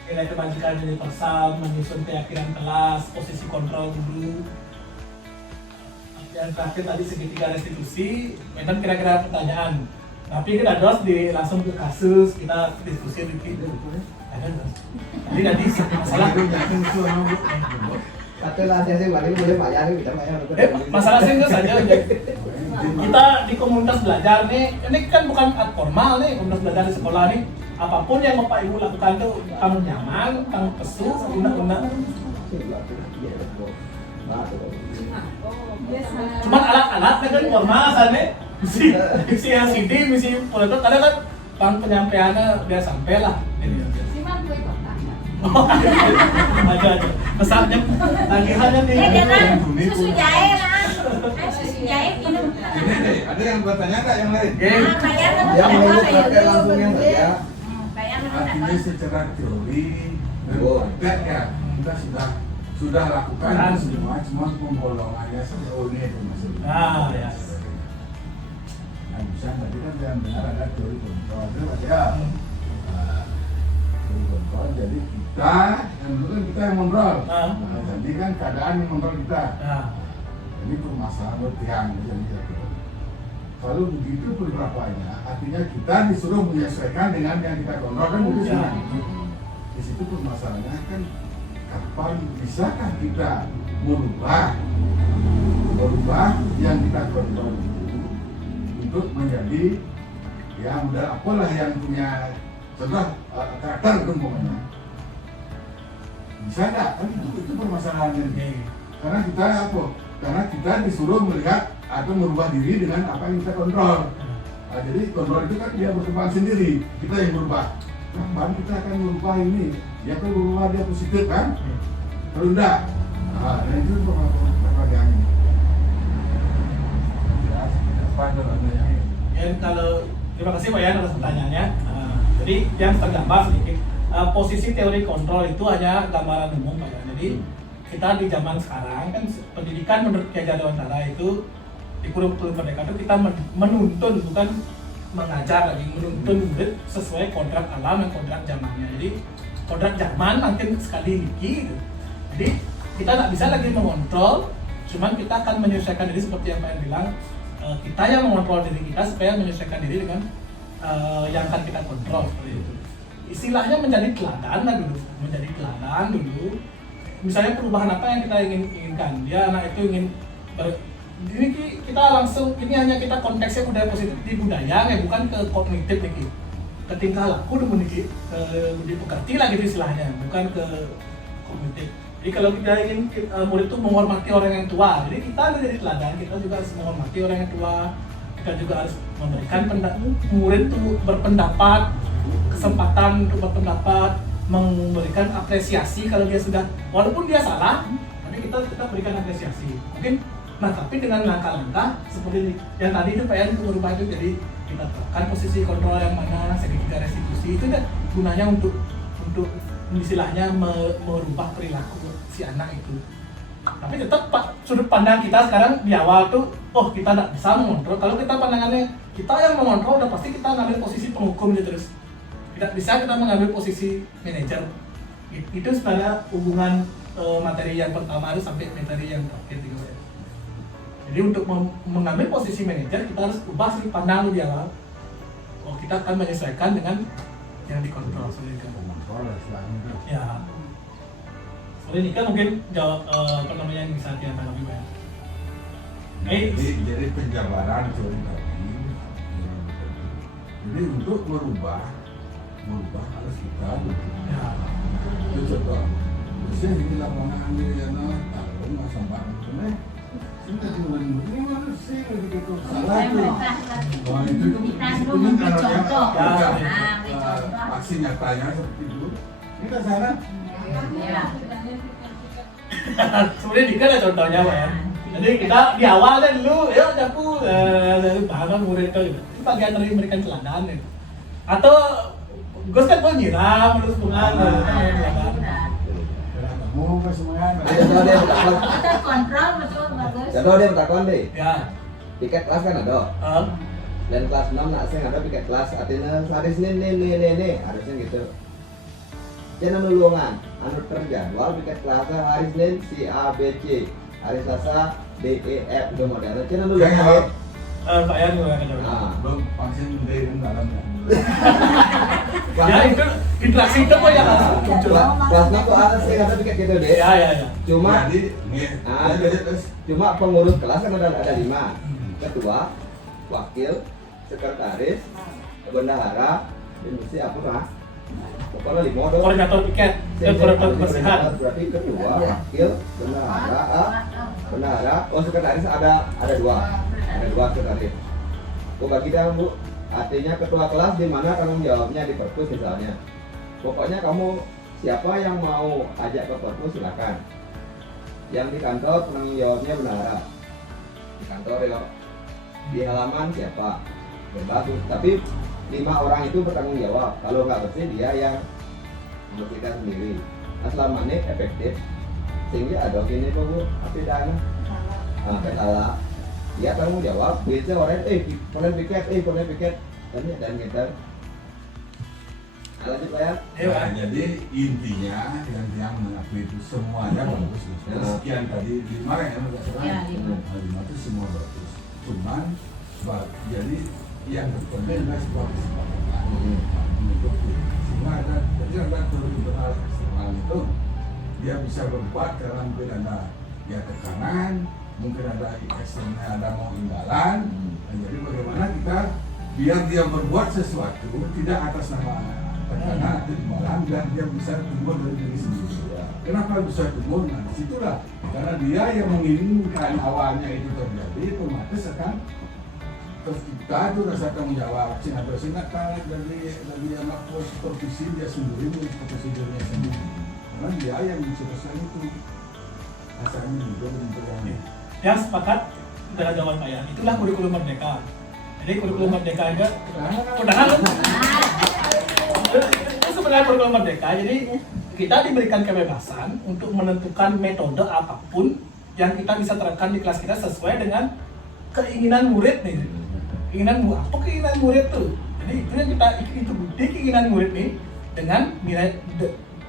nilai kebajikan universal, menyusun keyakinan kelas, posisi kontrol guru. Yang terakhir tadi segitiga restitusi, memang kira-kira pertanyaan. Tapi kita langsung ke kasus, kita diskusi dikit. Jadi nanti masalah masalah singkat saja. Kita di komunitas belajar nih, ini kan bukan formal nih, komunitas belajar di sekolah nih. Apapun yang Bapak Ibu lakukan itu kamu nyaman, kamu pesu, guna-guna. Cuman alat-alat kan formal asalnya, misi yang CD, misi politik, kadang kan penyampaiannya biar sampai lah. Aja. Pesannya, tagihannya nih. Susu jahe lah. Susu jahe minum. Ini ada yang bertanya nggak yang lain? Bayar Yang mau pakai langsung yang saja. Artinya secara teori dan praktek ya kita sudah lakukan semua penggolongannya sejauh ini itu masih. Ah ya. Nah, bisa tadi kan yang benar ada teori kontrol itu ya. Teori kontrol jadi kita yang dulu kan kita yang kontrol. Jadi kan keadaan yang kontrol kita. Ini permasalahan bertiang jadi. Kalau begitu penerapannya, artinya kita disuruh menyesuaikan dengan yang kita kontrol kan begitu sih. Di situ permasalahannya kan kapan bisakah kita merubah yang kita kontrol itu untuk menjadi ya model apalah yang punya contoh karakter umpamanya. Bisa nggak? Kan itu permasalahannya. Karena kita apa? Karena kita disuruh melihat atau merubah diri dengan apa yang kita kontrol. Nah, jadi kontrol itu kan dia berkembang sendiri, kita yang berubah. Kapan kita akan merubah ini? Dia kan berubah dia positif kan? Kalau enggak, nah itu pertanyaan ini. Ya, kalau terima kasih Pak Yan atas pertanyaannya. Jadi yang tergambar sedikit posisi teori kontrol itu hanya gambaran umum Pak Yan. Jadi kita di zaman sekarang kan pendidikan menurut Ki Hajar Dewantara itu di kurikulum Merdeka itu kita menuntun bukan mengajar lagi, menuntun murid sesuai kodrat alam dan kodrat zamannya. Jadi kodrat zaman makin sekali lagi gitu. Jadi kita nggak bisa lagi mengontrol, cuman kita akan menyesuaikan diri seperti yang Pak Yan bilang, kita yang mengontrol diri kita supaya menyesuaikan diri dengan yang akan kita kontrol seperti itu. Istilahnya menjadi teladan lah dulu, menjadi teladan dulu. Misalnya perubahan apa yang kita inginkan, dia anak itu ingin ini kita langsung, ini hanya kita konteksnya budaya positif di budaya ya, bukan ke kognitif nih, ke tingkah laku dulu nih, di pekerti lah gitu istilahnya, bukan ke kognitif. Jadi kalau kita ingin murid itu menghormati orang yang tua, jadi kita harus jadi teladan, kita juga harus menghormati orang yang tua, kita juga harus memberikan murid itu berpendapat, kesempatan untuk berpendapat, memberikan apresiasi kalau dia sudah, walaupun dia salah, tapi kita berikan apresiasi. Mungkin, nah tapi dengan langkah-langkah seperti yang tadi itu Pak Yan untuk merubah itu, jadi kita terapkan posisi kontrol yang mana, segitiga restitusi itu kan gunanya untuk istilahnya merubah perilaku si anak itu. Tapi tetap sudut pandang kita sekarang di awal tuh, oh kita tidak bisa mengontrol. Kalau kita pandangannya kita yang mengontrol, udah pasti kita ngambil posisi penghukum dia terus. Tidak bisa kita mengambil posisi manajer. Itu sebenarnya hubungan materi yang pertama itu sampai materi yang terakhir gitu ya. Jadi untuk mengambil posisi manajer kita harus ubah sudut pandang di awal. Oh kita akan menyesuaikan dengan yang dikontrol. Kontrol istilahnya. Ya. Soalnya ini kan mungkin jawab apa namanya yang bisa kita lebih banyak. Jadi penjabaran teori tadi. Jadi untuk merubah harus kita. Ya. Itu contoh. Biasanya di lapangan di tahun nggak sampai ini. Kita cuma ini mana sih gitu salah tuh. Wah itu contoh. aksi nyatanya seperti itu. Kita sana. Ya. Sebenarnya ini kan ada contohnya Pak ya. Jadi kita di awal kan dulu, ya japu bahan murid itu gitu. Ini bagian dari memberikan teladan gitu. Atau Gus kan mau nyiram terus bunga Mau ke semuanya. Contoh dia bertakon. Kita kontrol betul bagus. Contoh dia bertakon deh. ya. Piket kelas kan ada. Dan kelas 6 nak saya ada piket kelas artinya hari Senin nih harusnya gitu. Jangan nulungan, anu terjadwal piket kelas hari Senin si A B C, hari Selasa D E F udah modern. Jangan nulungan. Pak Yan juga kan. Belum vaksin dari dalamnya. Ya itu interaksi itu kok yang harus muncul. Kelas 6 tuh ada sih ada piket gitu deh. Ya. Cuma jadi terus cuma pengurus kelas kan ada 5. Ketua, wakil, sekretaris, bendahara, dan mesti apa lah? Pokoknya 5 dong. Koordinator piket, koordinator kebersihan. Berarti ketua, wakil, bendahara, oh sekretaris ada 2 sekretaris. Oh bagi dia Bu, artinya ketua kelas di mana tanggung jawabnya di perpus misalnya. Pokoknya kamu siapa yang mau ajak ke perpus silakan. Yang di kantor tanggung jawabnya bendahara. Di kantor ya. Di halaman siapa? Bagus. Tapi 5 orang itu bertanggung jawab. Kalau nggak bersih dia yang membersihkan sendiri. Nah selama ini efektif. Sehingga ada gini kok Bu, tapi dana. Salah. Dia tanggung jawab. Biasa orang boleh piket. Dan kita. Lanjut Pak ya. Nah, jadi intinya yang mengakui itu semuanya bagus. Sekian tadi 5 ya enggak salah. Ya, 5. 5 itu semua bagus. Cuman jadi yang terpenting adalah sebuah kesepakatan. Semua ada, jadi ada internal eksternal itu dia bisa berbuat karena mungkin ada ya tekanan, mungkin ada eksternalnya ada mau imbalan. Jadi bagaimana kita biar dia berbuat sesuatu tidak atas nama tekanan atau imbalan dan dia bisa tumbuh dari diri sendiri. Kenapa bisa tumbuh? Nah disitulah karena dia yang menginginkan awalnya itu terjadi, otomatis akan tercipta itu rasa tanggung jawab. Atau sehingga dari anak supervisi dia sendiri mengikuti dirinya sendiri. Karena dia yang menciptakan itu rasanya juga menentukan. Yang sepakat dengan jawaban Pak Yan, itulah kurikulum merdeka. Jadi kurikulum merdeka itu udahan. Itu sebenarnya kurikulum merdeka. Jadi kita diberikan kebebasan untuk menentukan metode apapun yang kita bisa terapkan di kelas kita sesuai dengan keinginan murid nih. Apa keinginan murid tuh? Jadi itu yang kita itu bukti keinginan murid nih dengan nilai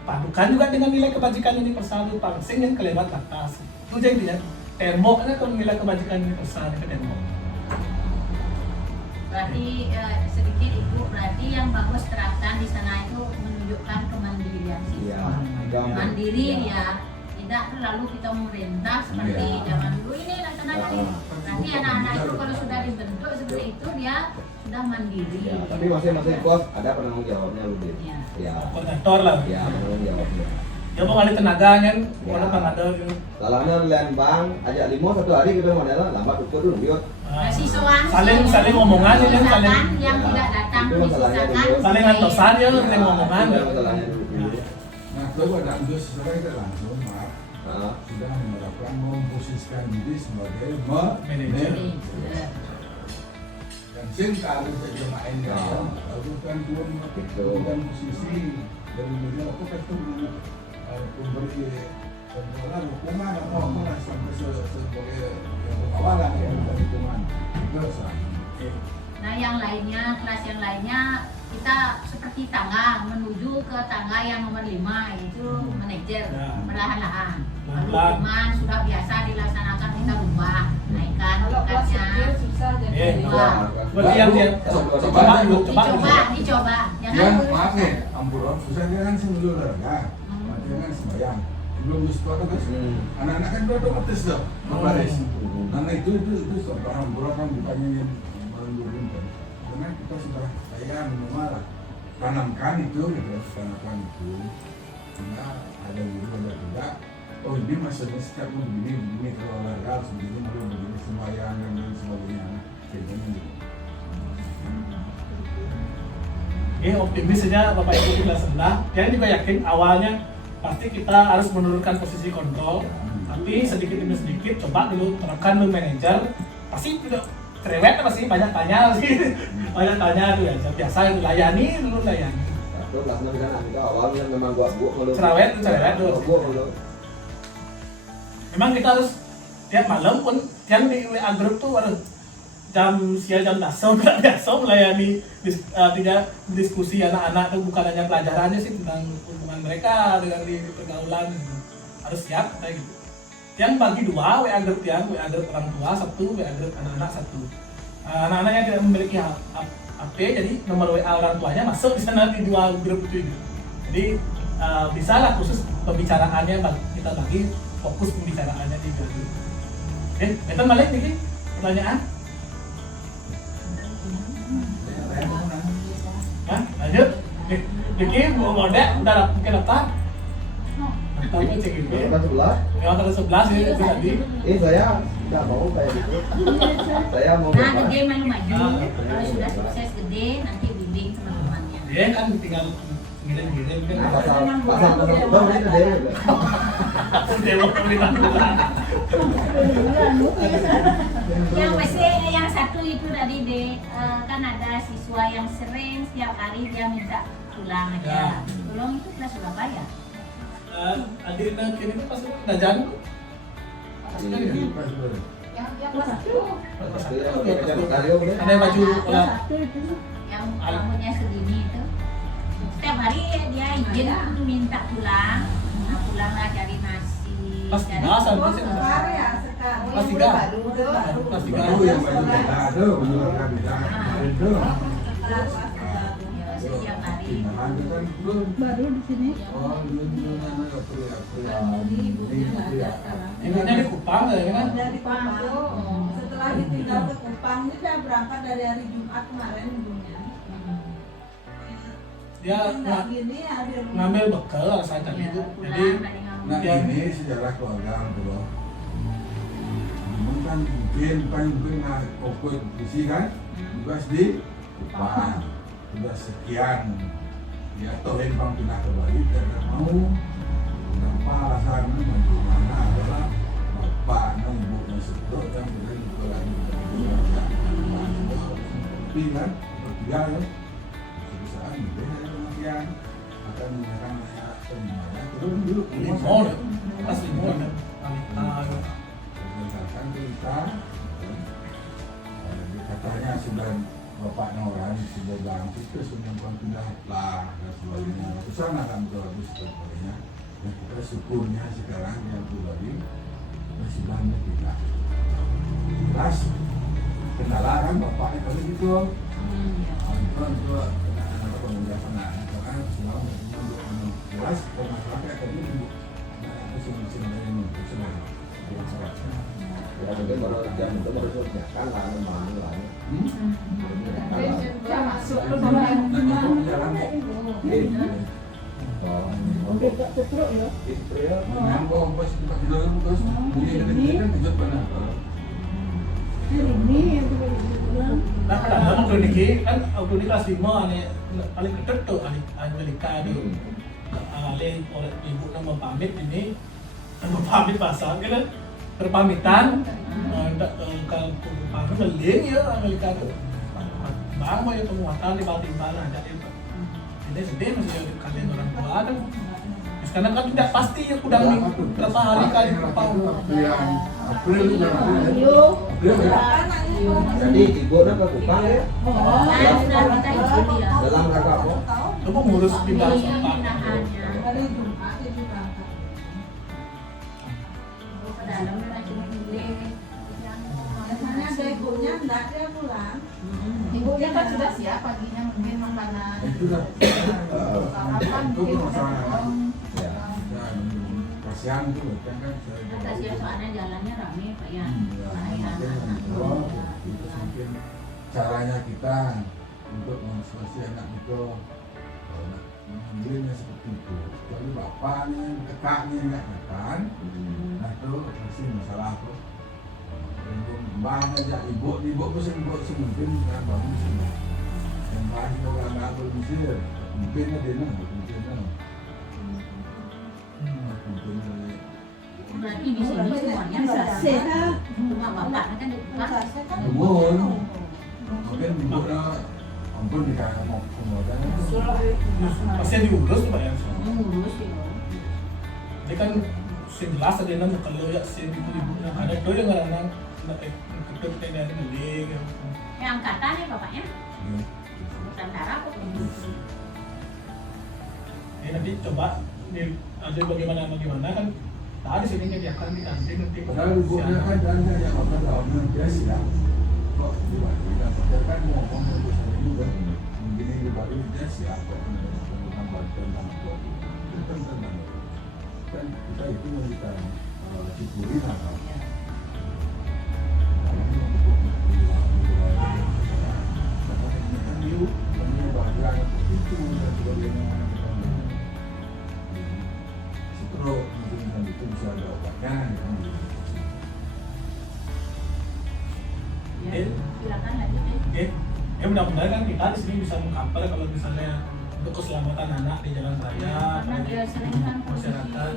padukan juga dengan nilai kebajikan universal itu pangsing yang kelewat batas. Itu jadinya temboknya kalau nilai kebajikan universal ke tembok. Berarti sedikit Ibu, berarti yang bagus terapkan di sana itu menunjukkan kemandirian siswa. Mandiri ya, tidak terlalu kita memerintah seperti zaman dulu ini laksanakan ini. Berarti anak-anak itu kalau sudah dibentuk seperti itu dia sudah mandiri. Tapi masing-masing pos ada penanggung jawabnya lebih. Ya. Koordinator lah. Ya penanggung jawabnya. Ya mau ngalih tenaganya, Ya. kalau ada gitu. Salahnya lian bang, ajak limo satu hari kita mau nela, lambat ukur dulu yuk. Saling ngomongan ya kan, saling yang tidak datang Itu masalahnya disisakan. dulu. saling antosan ya, saling ngomongan. Itu masalahnya dulu. Nah, kalau ada anggota sesuai kita langsung, maaf, Nah, sudah menerapkan memposisikan diri sebagai Manajer. manajer. Dan singkat saja main ya, lalu kan turun dan posisi dari dunia aku kan tuh memberi contohnya hukuman atau apa sampai sebagai yang pengawalan ya dari hukuman itu sama. Nah yang lainnya, kelas yang lainnya kita seperti tangga menuju ke tangga yang nomor 5 yaitu manajer Ya. perlahan-lahan. Kalau Pelan-pelan. hukuman sudah biasa dilaksanakan kita ubah, naikkan Kalau kelas tingkatnya. kecil susah jadi. Wah. Berarti yang coba dulu, Dicoba, Ya, jangan maaf nih, ampuran, susah kan sebelum olahraga, mati kan sembahyang. Belum sesuatu kan, anak-anak kan udah otomatis tuh, berbaris. Karena itu contoh ampuran kan bukannya yang melindungi kan. Karena kita sudah sayang, minimal tanamkan itu, gitu, tanamkan itu. Sehingga ada guru ada tidak. Oh ini maksudnya setiap begini kalau olahraga harus begini, belum begini sembahyang dan lain sebagainya. Kayak gitu. Oke, optimis saja Bapak Ibu di kelas sebelah. Kalian juga yakin awalnya pasti kita harus menurunkan posisi kontrol. Tapi sedikit demi sedikit coba dulu terapkan dulu manajer. Pasti tidak cerewet pasti banyak tanya sih. Banyak tanya tuh ya. Biasa itu layani dulu layani. itu kelasnya kita nanti awalnya memang gua kalau Cerewet tuh. gua kalau Memang kita harus tiap malam pun yang di WA group tuh harus jam siang jam dasar udah biasa melayani tidak diskusi anak-anak tuh bukan hanya pelajarannya sih tentang hubungan mereka dengan di pergaulan gitu. Harus siap kayak gitu. Yang bagi dua WA group WA group orang tua satu, WA group anak-anak satu. Anak-anak yang tidak memiliki HP jadi nomor WA orang tuanya masuk di sana di dua grup itu. Jadi bisa lah khusus pembicaraannya kita bagi fokus pembicaraannya di grup. Oke, kita balik nih pertanyaan. Hah? Lanjut. Diki mau udah mungkin daftar? Daftar itu cek gitu. kan sebelah Yang tanggal 11 ini itu tadi. saya nggak mau kayak gitu saya mau Nah, gede malu maju. Kalau sudah sukses gede, nanti bimbing teman-temannya. Dia kan tinggal ngirim-ngirim kan. pasal bang itu deh Dia mau pemerintah. Yang pasti yang satu itu tadi deh, kan ada siswa yang sering setiap hari dia minta pulang Ya. aja. Tolong itu kelas berapa ya? Adik dan kini itu pasti ngajarin tuh. Yang kelas satu. Ada yang baju ulang. Yang rambutnya segini itu. Setiap hari dia izin minta pulang. Nah, pulanglah cari nasi. Kelas cari 3 sampai Oh, sih. sekarang ya, sekarang. Kelas 3. Kelas 3. Baru yang baju kita ada, baju olahraga kita ada. Ya, setiap hari. Nah, itu kan belum. Baru di sini. Oh, belum nggak perlu ya. Ibunya di Kupang ya kan? Dari Kupang. Setelah ditinggal ke Kupang, ini saya berangkat dari hari Jumat kemarin ibunya. Dia Nggak gini ya, di rumah. ngambil bekal saya tadi Ya, itu. pulang Jadi dari ngambil. Nah ini sejarah keluarga bro. Mungkin mungkin nggak fokus di sini kan, tugas di Kupang, tugas sekian, ya tohen bang pindah ke Bali karena mau, kenapa alasannya mau mana adalah bapak dan ibunya sedot yang berada di Bali, tapi kan bertiga kan, sebesar ini demikian akan menyerang saya semuanya turun dulu mau deh. Pas di mana? berdasarkan cerita katanya sudah bapaknya orang sudah bilang itu semua pindah lah dan sebagainya kesana kan bagus dan sebagainya dan kita syukurnya sekarang yang pribadi masih banyak kita jelas kendala kan bapaknya kalau gitu itu anak pemuda pernah karena selalu jelas masyarakat tadi itu sebenarnya itu sebenarnya ya mungkin baru jam itu baru kan lah memang lah Saya masuk ke dan rumah. itu jalan oh Oke, tak cetruk ya. Itu ya. Dengan gua ongkos tempat tidur terus bunyi gede-gede kan kejut benar. Ini yang kita bilang. Nah, kadang-kadang mau klinik kan, aku di kelas 5 nih paling dekat tuh Angelika nih. Ale oleh ibu nama pamit ini, nama pamit pasang kan berpamitan, kalau pamit meling ya Angelika tuh. Bang mau ya penguatan di Baltimore aja itu. Jadi sedih masih kalian orang tua kan. Karena kan tidak pasti ya udah berapa hari kali berpau. April udah Ayo. April ya. Jadi ibu nak ke Kupang ya. Nah, sudah kita ikut ya. Dalam rangka apa? Kamu ngurus pindah Iya, tempat. pindahannya. Hari Jumat itu berangkat. Ke dalam lagi pilih. Biasanya ada ibunya, enggak dia pulang. Ibunya kan sudah siap paginya mungkin makanan Itu dah. sarapan Itu mungkin masalah. Ya. Dan kasihan itu kan Kasihan soalnya jalannya rame Pak ya. Mungkin caranya kita untuk mengatasi anak itu mengambilnya seperti itu. Jadi bapaknya, kakaknya nggak makan, nah itu pasti masalah tuh. Mbaknya aja ibu pun semungkin kan bagus semua. Yang mbak itu nggak berbisir, mungkin ada Berarti di sini semuanya Sehat. cuma bapaknya kan di kelas. Umur, mungkin ibu ampun dikasih mau kemudian. Pasti diurus tuh Pak ya. Ngurus ya. Dia kan sing jelas ada nama kalau ya sing ibu yang ada tuh yang ngarang ikut kayak meling. Yang angkatan ya bapaknya. Nusantara kok. Ini nanti coba ada bagaimana kan. Tadi sini menyediakan di kantin nanti. Padahal ibunya kan jangan yang makan tahunnya dia siap. Kok tidak kan ngomong itu saya juga begini di baru dia siap kok tentang bantuan dan buat itu kan kita itu yang kita syukuri apa. Itu bisa ada obatnya gitu. Ya, silakan lanjut ya. Oke, ya mudah-mudahan kan kita di sini bisa mengcover kalau misalnya untuk keselamatan anak di jalan raya, Karena dia sering kan masyarakat.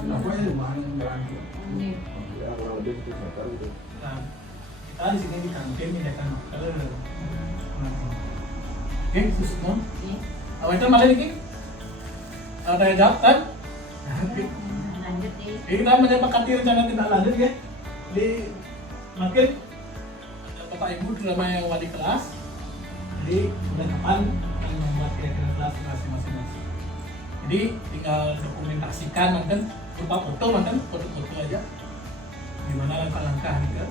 Apa ya lumayan jalan itu. Ya kurang lebih itu sektor gitu. Nah, kita di sini di kantin menyediakan masker. Oke, susu non. Awal itu malah ini ada yang jawab kan? Lanjut ya. Jadi kita menyepakati rencana tindak lanjut ya. Jadi makin Bapak Ibu terutama yang wali kelas. Jadi bulan depan akan membuat kira-kira kelas masing-masing. Jadi tinggal dokumentasikan mungkin berupa foto mungkin foto-foto aja. Gimana langkah-langkah gitu.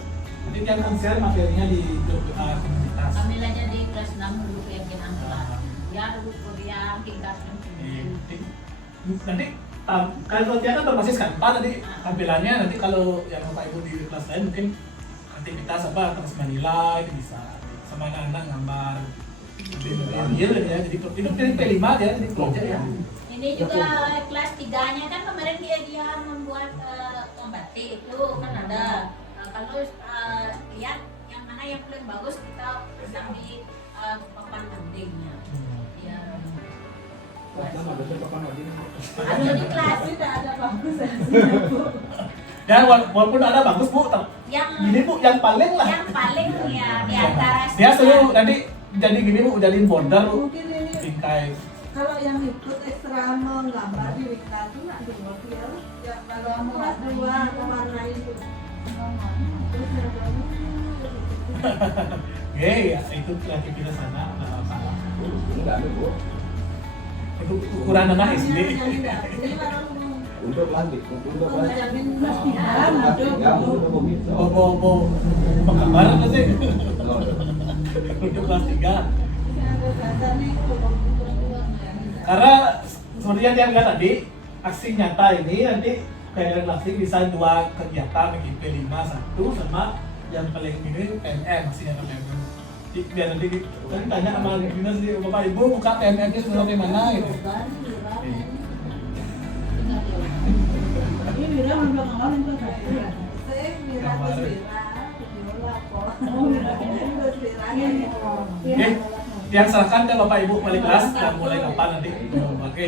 Nanti yang share materinya di grup komunitas. Ambil aja di kelas 6 dulu keyakinan kelas. Ya dulu kuliah tingkatkan. Nanti kalau dia kan berbasis kantor nanti tampilannya nanti kalau yang Bapak Ibu di kelas lain mungkin aktivitas apa terus menilai itu bisa sama anak-anak gambar real ya jadi itu dari P5 ya jadi project ya. Ini juga kelas 3-nya kan kemarin dia membuat batik itu kan ada. Kalau lihat yang mana yang paling bagus kita pasang di papan landingnya. Ya. Ada di kelas. Tidak ada bagus ya. Ya walaupun ada bagus Bu, Yang gini Bu yang paling lah. yang paling ya di antara Dia selalu nanti jadi gini Bu, jadiin border Bu, Mungkin ini bingkai. kalau yang ikut ekstra menggambar di Wika itu nggak dua ya. Ya kalau kelas 2 kemana itu? Terus Ya itu kreativitas anak nggak masalah. Enggak ada bu. Itu ukuran anak SD. Ini baru Untuk lanjut, untuk lanjut. menjamin kelas 3 Ya, untuk mau bisa. Bobo menggambar apa sih? Untuk kelas 3. Karena seperti yang dia bilang tadi, aksi nyata ini nanti kayak plastik bisa 2 kegiatan GP 5 1 sama yang paling ini PNM aksi nyata PNM. Biar nanti kan tanya sama dinas di Bapak Ibu buka PNM nya sudah sampai mana gitu. Ini Mira belum awal itu kan. Saya Mira terus Mira, Viola kok. Oh Mira terus Mira. Yang serahkan ke Bapak Ibu wali kelas dan mulai kapan nanti. Oke.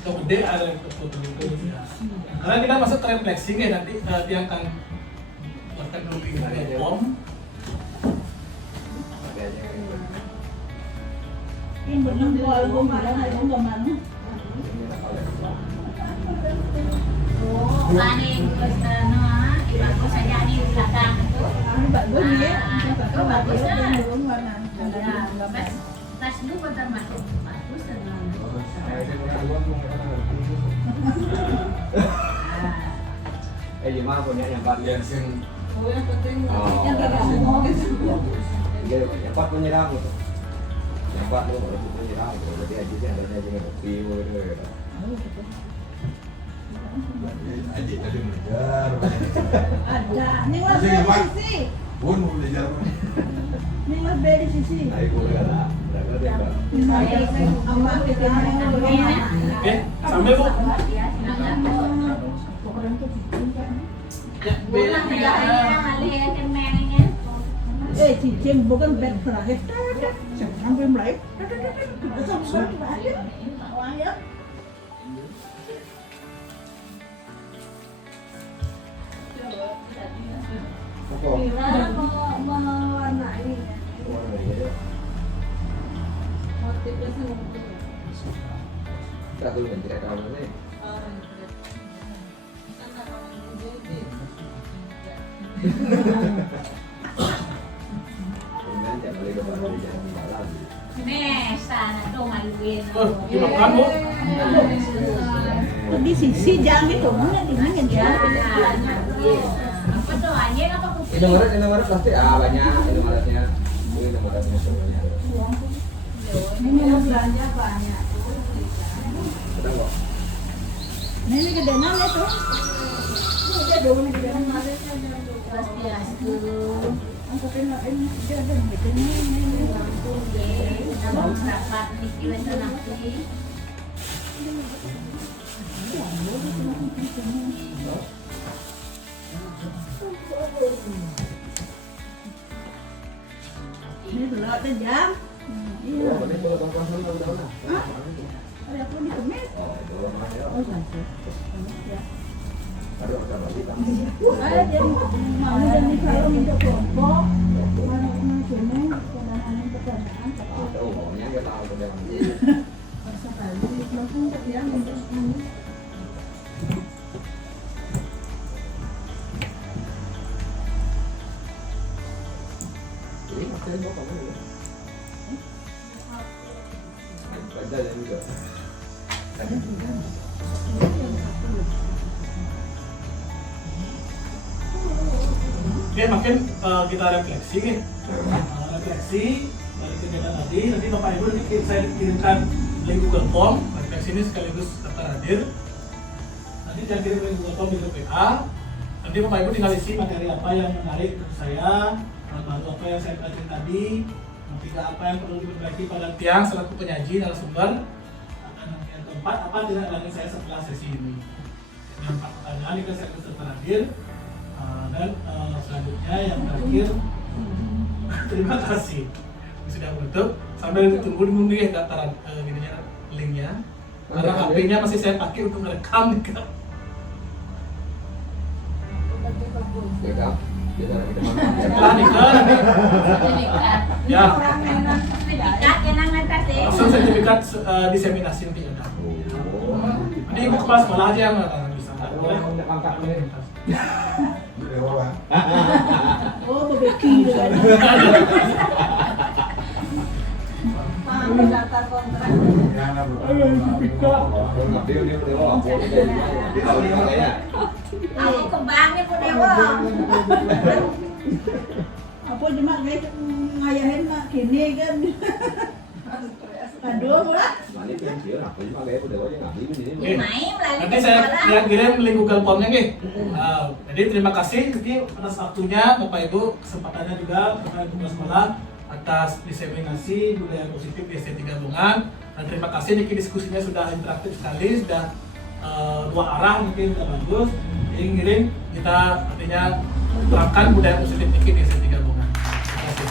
Kemudian ada karena kita masuk ke refleksi ya nanti dia akan melakukan dulu form. Ini belum kalau gua marah aku enggak mana. Oh, paling terus bagus saja di belakang itu. Bagus ya. Itu bagus ya. kan? Belum warna. Tas dulu bentar masuk. Bagus dengan. Gimana punya yang empat? Yang sing Oh yang penting Oh. yang enggak ngomong gitu. Yang empat punya rambut tuh. Yang empat tuh kalau punya rambut, jadi aja sih ada aja yang bukti gitu. adik tadi belajar. Ada. Ini mas Masih nggak, Pak? beda sisi. Pun mau belajar. Ini mas beda sisi. Nah, itu udah lah. Udah dia Pak. Saya sama kita Oke, sambil Bu. Ya, Pulang ya, lihat kemennya. cicing bukan bed terakhir. Sampai mulai. Sampai mulai. Pokok. Mira mewarnai motifnya sih. Kita dulu kan tidak tahu nih. Kemudian jangan boleh ke bawah, jangan ke bawah lagi. Nih, sana tuh maluin. Oh, dimakan Bu. Di sisi jangan itu mana di mana Ya, dia. apa tuh anjing apa kucing? Indomaret pasti banyak Indomaretnya. Ini Indomaretnya semuanya. Ini belanja banyak. Sedang kok. Ini gede nama tuh. Ini dia dong ini gede nama. Pasti astu. Angkatin ini dia ada gede ini. Nama rapat di itu nanti. Ini dulu ada jam. Oh, ini kalau bangkuan dulu udah mana? Ada apa di kemis? Oh, itu namanya. Oh, satu. Aduh, ada lagi Pak. Ada dia mau dan di kalau minta kelompok. Mana cuma kadang-kadang pekerjaan tapi Tahu, pokoknya dia tahu ke dalam. sekali langsung dia minta ini. Ini masih ada kamu ya? Ada yang juga. Oke, makin kita refleksi nih. Refleksi dari kegiatan tadi. Nanti Bapak Ibu nanti saya kirimkan link Google Form. Refleksi ini sekaligus daftar hadir. Nanti saya kirim link Google Form di grup WA. Nanti Bapak Ibu tinggal isi materi apa yang menarik untuk saya, baru apa yang saya pelajari tadi, tiga apa yang perlu diperbaiki pada tiang selaku penyaji narasumber. Yang keempat, apa tidak lanjut saya setelah sesi ini. Yang empat pertanyaan ini saya daftar hadir. Dan selanjutnya yang terakhir, terima kasih sudah menutup. Sambil ditunggu dulu nih daftaran linknya. Karena HP-nya masih saya pakai untuk merekam nih Kak. Beda. Beda kita Setelah nikah nanti ya Sertifikat yang atas deh. langsung sertifikat diseminasi nanti ada. Nanti ibu kepala sekolah aja yang bisa. Boleh. angkat nih. Dewa. Oh, berbeki dengan. Data kontrak. Yang apa? Dia dewa. Dia tahu dia kayaknya. Aku kembangnya pun dewa. Apa cuma guys ngayahin mak gini kan. Aduh lah. Mana pensiun? Apa juga kayak dewa yang ngambil ini. Oke. Main lagi Nanti saya kirim link Google Form-nya nih. Jadi terima kasih nanti atas waktunya Bapak Ibu, kesempatannya juga Bapak Ibu sekolah atas diseminasi budaya positif di ST3 Bungan. Dan terima kasih Niki, diskusinya sudah interaktif sekali, sudah dua arah mungkin sudah bagus. Jadi ngiring kita artinya terapkan budaya positif Niki di S3 Gabungan. Terima kasih.